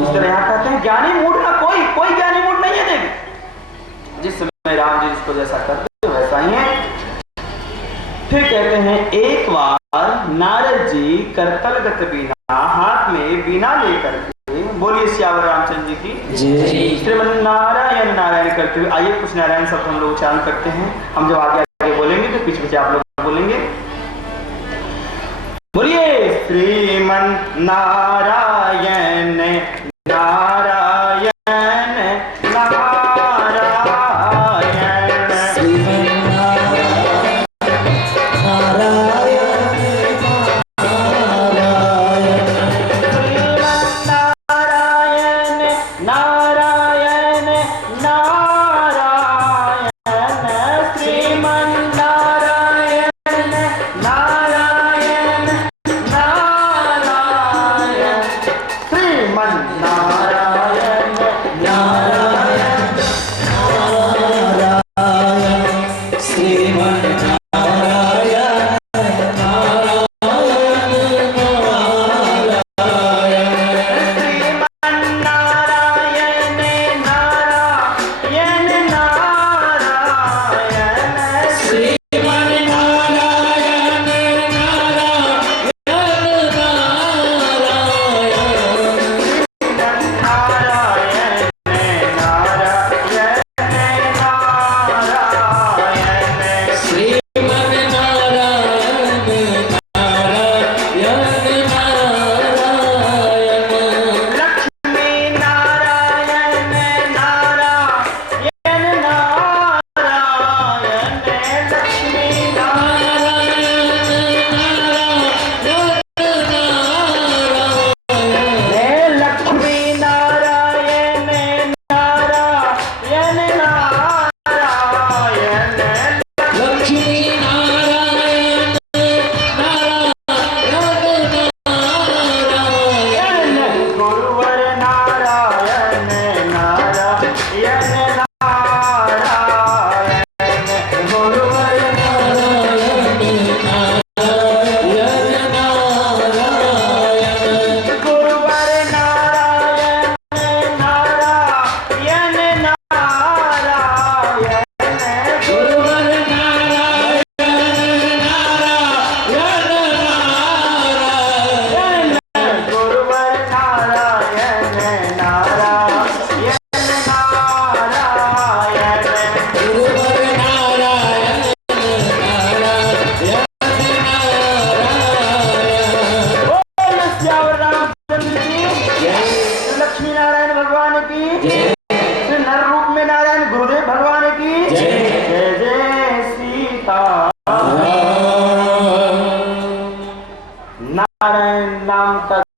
इस तरह यहाँ कहते हैं ज्ञानी मूड ना कोई ज्ञानी मूड नहीं है देवी। जिस समय राम जी जिसको जैसा करते वैसा ही है। फिर कहते हैं एक बार नारद जी करतलगत बीना, हाथ में बीना लेकर के, बोलिए श्यावर रामचंद्र जी की जय। श्रीमन नारायण नारायण करते हुए, आइए कुछ नारायण शब्द हम लोग उच्चारण करते हैं। हम जब आगे आगे बोलेंगे तो पीछे पीछे आप लोग बोलेंगे। बोलिए श्रीमन नारायण नारायण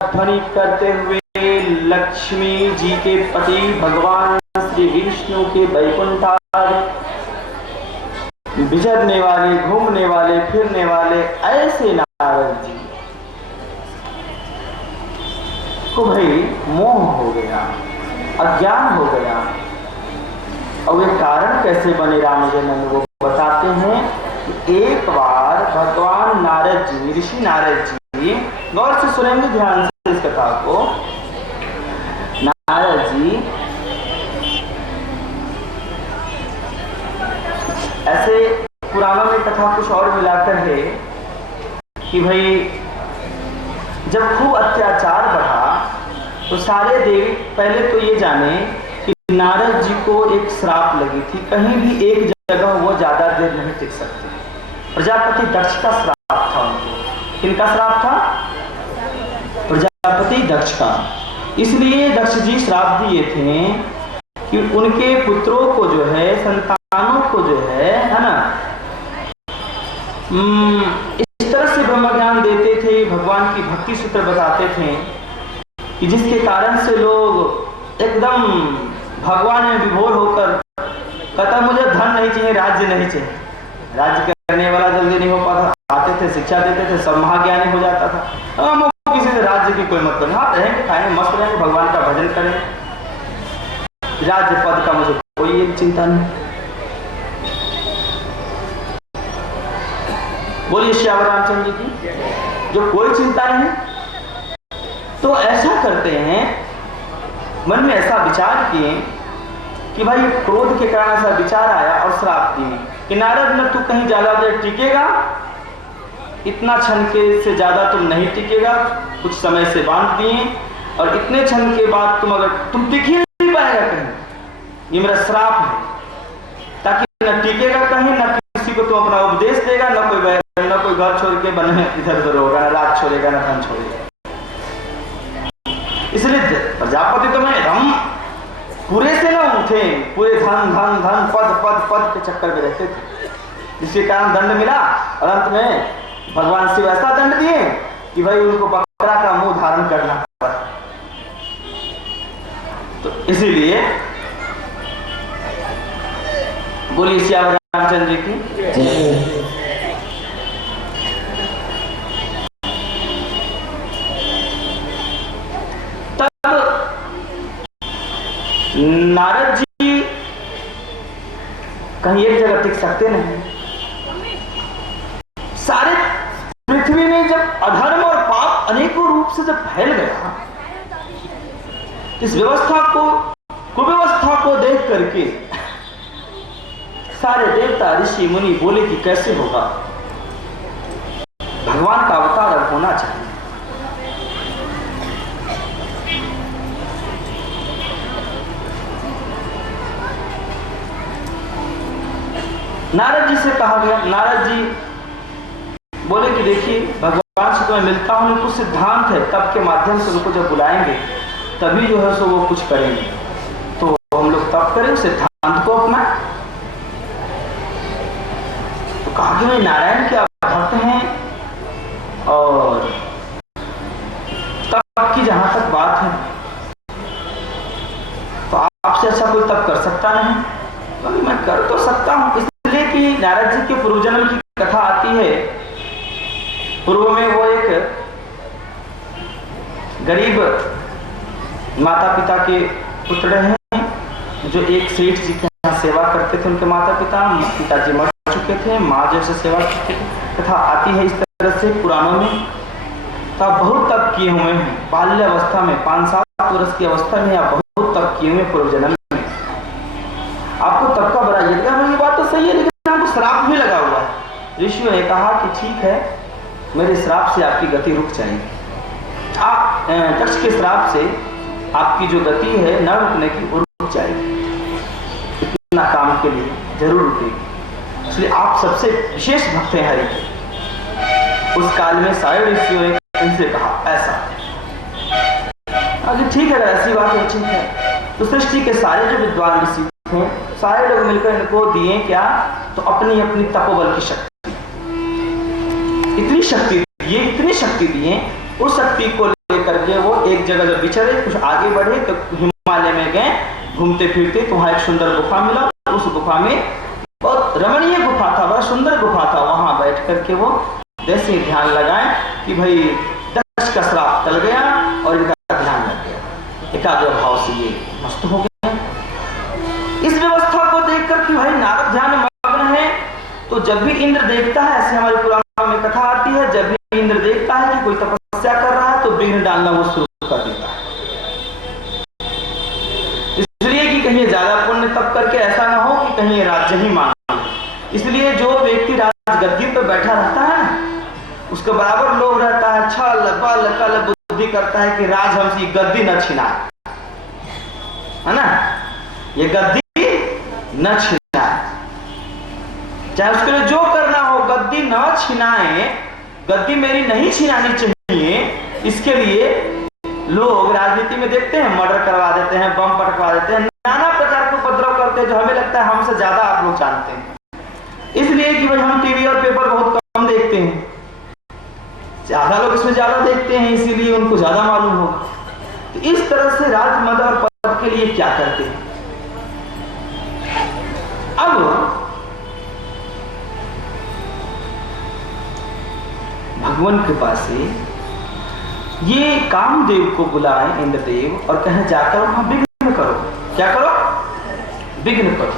ध्वनि करते हुए लक्ष्मी जी के पति भगवान श्री विष्णु के वैकुंठार विचरने वाले, घूमने वाले, फिरने वाले ऐसे नारद जी को भाई मोह हो गया, अज्ञान हो गया। और वे कारण कैसे बने रामजनन वो बताते हैं कि एक बार भगवान नारद जी, ऋषि नारद जी, गौर से सुनेंगे ध्यान से इस कथा को। नारद जी ऐसे पुराणों में कथा कुछ और मिलाकर है कि भाई जब खूब अत्याचार बढ़ा तो सारे देवी पहले तो ये जाने कि नारद जी को एक श्राप लगी थी, कहीं भी एक जगह वो ज्यादा देर नहीं टिक सकते। प्रजापति दक्ष का श्राप था उनको। किनका श्राप था? प्रजापति दक्ष का। इसलिए दक्ष जी श्राप दिए थे कि उनके पुत्रों को जो है, संतानों को जो है ना, इस तरह से ब्रह्म ज्ञान देते थे, भगवान की भक्ति सूत्र बताते थे कि जिसके कारण से लोग एकदम भगवान में विभोर होकर कहता मुझे धन नहीं चाहिए, राज्य नहीं चाहिए। राज्य करने वाला जल्दी नहीं हो पाता, आते थे शिक्षा देते थे, सब महाज्ञानी हो जाता था। किसी से राज्य की कोई मतलब नहीं, हाँ रहेंगे खाएंगे मस्त रहेंगे, भगवान का भजन करेंगे, राज्य पद का मुझे कोई एक चिंता नहीं। बोलिए श्याम रामचंद्र जी की, जो कोई चिंता नहीं। तो ऐसा करते हैं, मन में ऐसा विचार किए कि भाई क्रोध के कारण ऐसा विचार आया और श्राप दिए कि नारद न तू कहीं ज्यादा देर टिकेगा, इतना क्षण के से ज्यादा तुम नहीं टिकेगा, कुछ समय से बांध दिए, और इतने क्षण के बाद तुम अगर तुम टिक ही नहीं पाएगा कहीं, ये मेरा श्राप है, ताकि न टिकेगा कहीं, न किसी को तुम अपना उपदेश देगा, न कोई घर छोड़ के बने इधर उधर होगा, न रात छोड़ेगा न धन छोड़ेगा। इसलिए प्रजापति तो मैं एकदम पूरे से ना उठे, पूरे धन धन धन पद पद पद के चक्कर में रहते थे, जिसके कारण दंड मिला। और अंत में भगवान शिव ऐसा दंड दिए कि भाई उनको बकरा का मुंह धारण करना पड़ा। तो इसीलिए बोलिए श्याम रामचंद्र जी की। नारद जी कहीं एक जगह टिक सकते नहीं। सारे पृथ्वी में जब अधर्म और पाप अनेकों रूप से जब फैल गया, इस व्यवस्था को, कुव्यवस्था को देख करके सारे देवता ऋषि मुनि बोले कि कैसे होगा, भगवान का अवतार अब होना चाहिए। नारद जी से कहा गया, नारद जी बोले कि देखिए भगवान से तो मैं मिलता हूं, कुछ सिद्धांत है, तब के माध्यम से उनको जब बुलाएंगे तभी जो है सो वो कुछ करेंगे, तो हम लोग तब करें, सिद्धांत को अपना। तो कहा कि भाई नारायण के भक्त हैं, और तब की जहां तक बात है तो आपसे अच्छा कोई तब कर सकता नहीं। तो मैं कर तो सकता हूं, इसलिए कि नारद जी के पूर्व जन्म की कथा आती है। पूर्व में वो एक गरीब माता पिता के पुत्र हैं, जो एक सेठ जी के यहाँ सेवा करते थे। उनके माता पिताजी मर चुके थे, माँ जैसे सेवा करते थे। कथा आती है इस तरह से पुराणों में। तो आप बहुत तप किए हुए हैं, बाल्य अवस्था में 5-7 वर्ष की अवस्था में आप बहुत तप किए हुए पूर्व जन्म में, आपको तप का बड़ा यज्ञ है। ये बात तो सही है, लेकिन आपको श्राप भी लगा हुआ है। ऋषियों ने कहा कि ठीक है, मेरे श्राप से आपकी गति रुक जाएगी। आप दक्ष के श्राप से आपकी जो गति है न रुकने की, वो रुक जाएगी, इतना काम के लिए जरूर रुकेगी। इसलिए आप सबसे विशेष भक्त हैं हरि के। उस काल में सारे ऋषियों ने इनसे कहा ऐसा। अगर ठीक है, ऐसी बात है, ठीक है। तो सृष्टि के सारे जो विद्वान ऋषि थे, सारे लोग मिलकर इनको दिए क्या, तो अपनी अपनी तपोबल की शक्ति, इतनी शक्ति दिए, इतनी शक्ति दिए। उस शक्ति को लेकर के वो एक जगह जब विचरे, कुछ आगे बढ़े तो हिमालय में गए, घूमते फिरते तो वहां एक सुंदर गुफा मिला। उस गुफा में बहुत रमणीय गुफा था, बड़ा सुंदर गुफा था। वहां बैठ करके वो जैसे ध्यान लगाए कि भाई दक्ष का श्राप टल गया और इनका ध्यान लग गया, एकाग्र भाव से ये मस्त हो गए। इस व्यवस्था को देखकर कि भाई नारद ध्यान मग्न है, तो जब भी इंद्र देखता है, ऐसे हमारे पुराणों में कथा आती है, जब भी इंद्र देखता है कि कोई तपस्या कर रहा है तो विघ्न डालना वो शुरू कर देता है। इसलिए कि कहीं ज्यादा पुण्य तप करके ऐसा ना हो कि कहीं राज्य ही मांग। इसलिए जो व्यक्ति राजगद्दी पर बैठा रहता है उसके बराबर लोग रहता है, छल बल कल बुद्धि करता है कि राज हमसे गद्दी न छिना, है ना, ये गद्दी न छिना, चाहे उसके लिए जो करना हो गद्दी न छिनाए, गद्दी मेरी नहीं छिनानी चाहिए। इसके लिए लोग राजनीति में देखते हैं मर्डर करवा देते हैं, बम पटकवा देते हैं, नाना प्रकार के उपद्रव करते हैं जो हमें लगता है हमसे ज्यादा आप लोग जानते हैं, इसलिए कि भाई हम टीवी और पेपर बहुत कम देखते हैं, ज्यादा लोग इसमें ज्यादा देखते हैं इसीलिए उनको ज्यादा मालूम होगा। तो इस तरह से राज मद और पद के लिए क्या करते हैं। अब भगवान कृपा से ये कामदेव को बुलाए इंद्रदेव और कहें जाकर वहां विघ्न करो, क्या करो, विघ्न करो।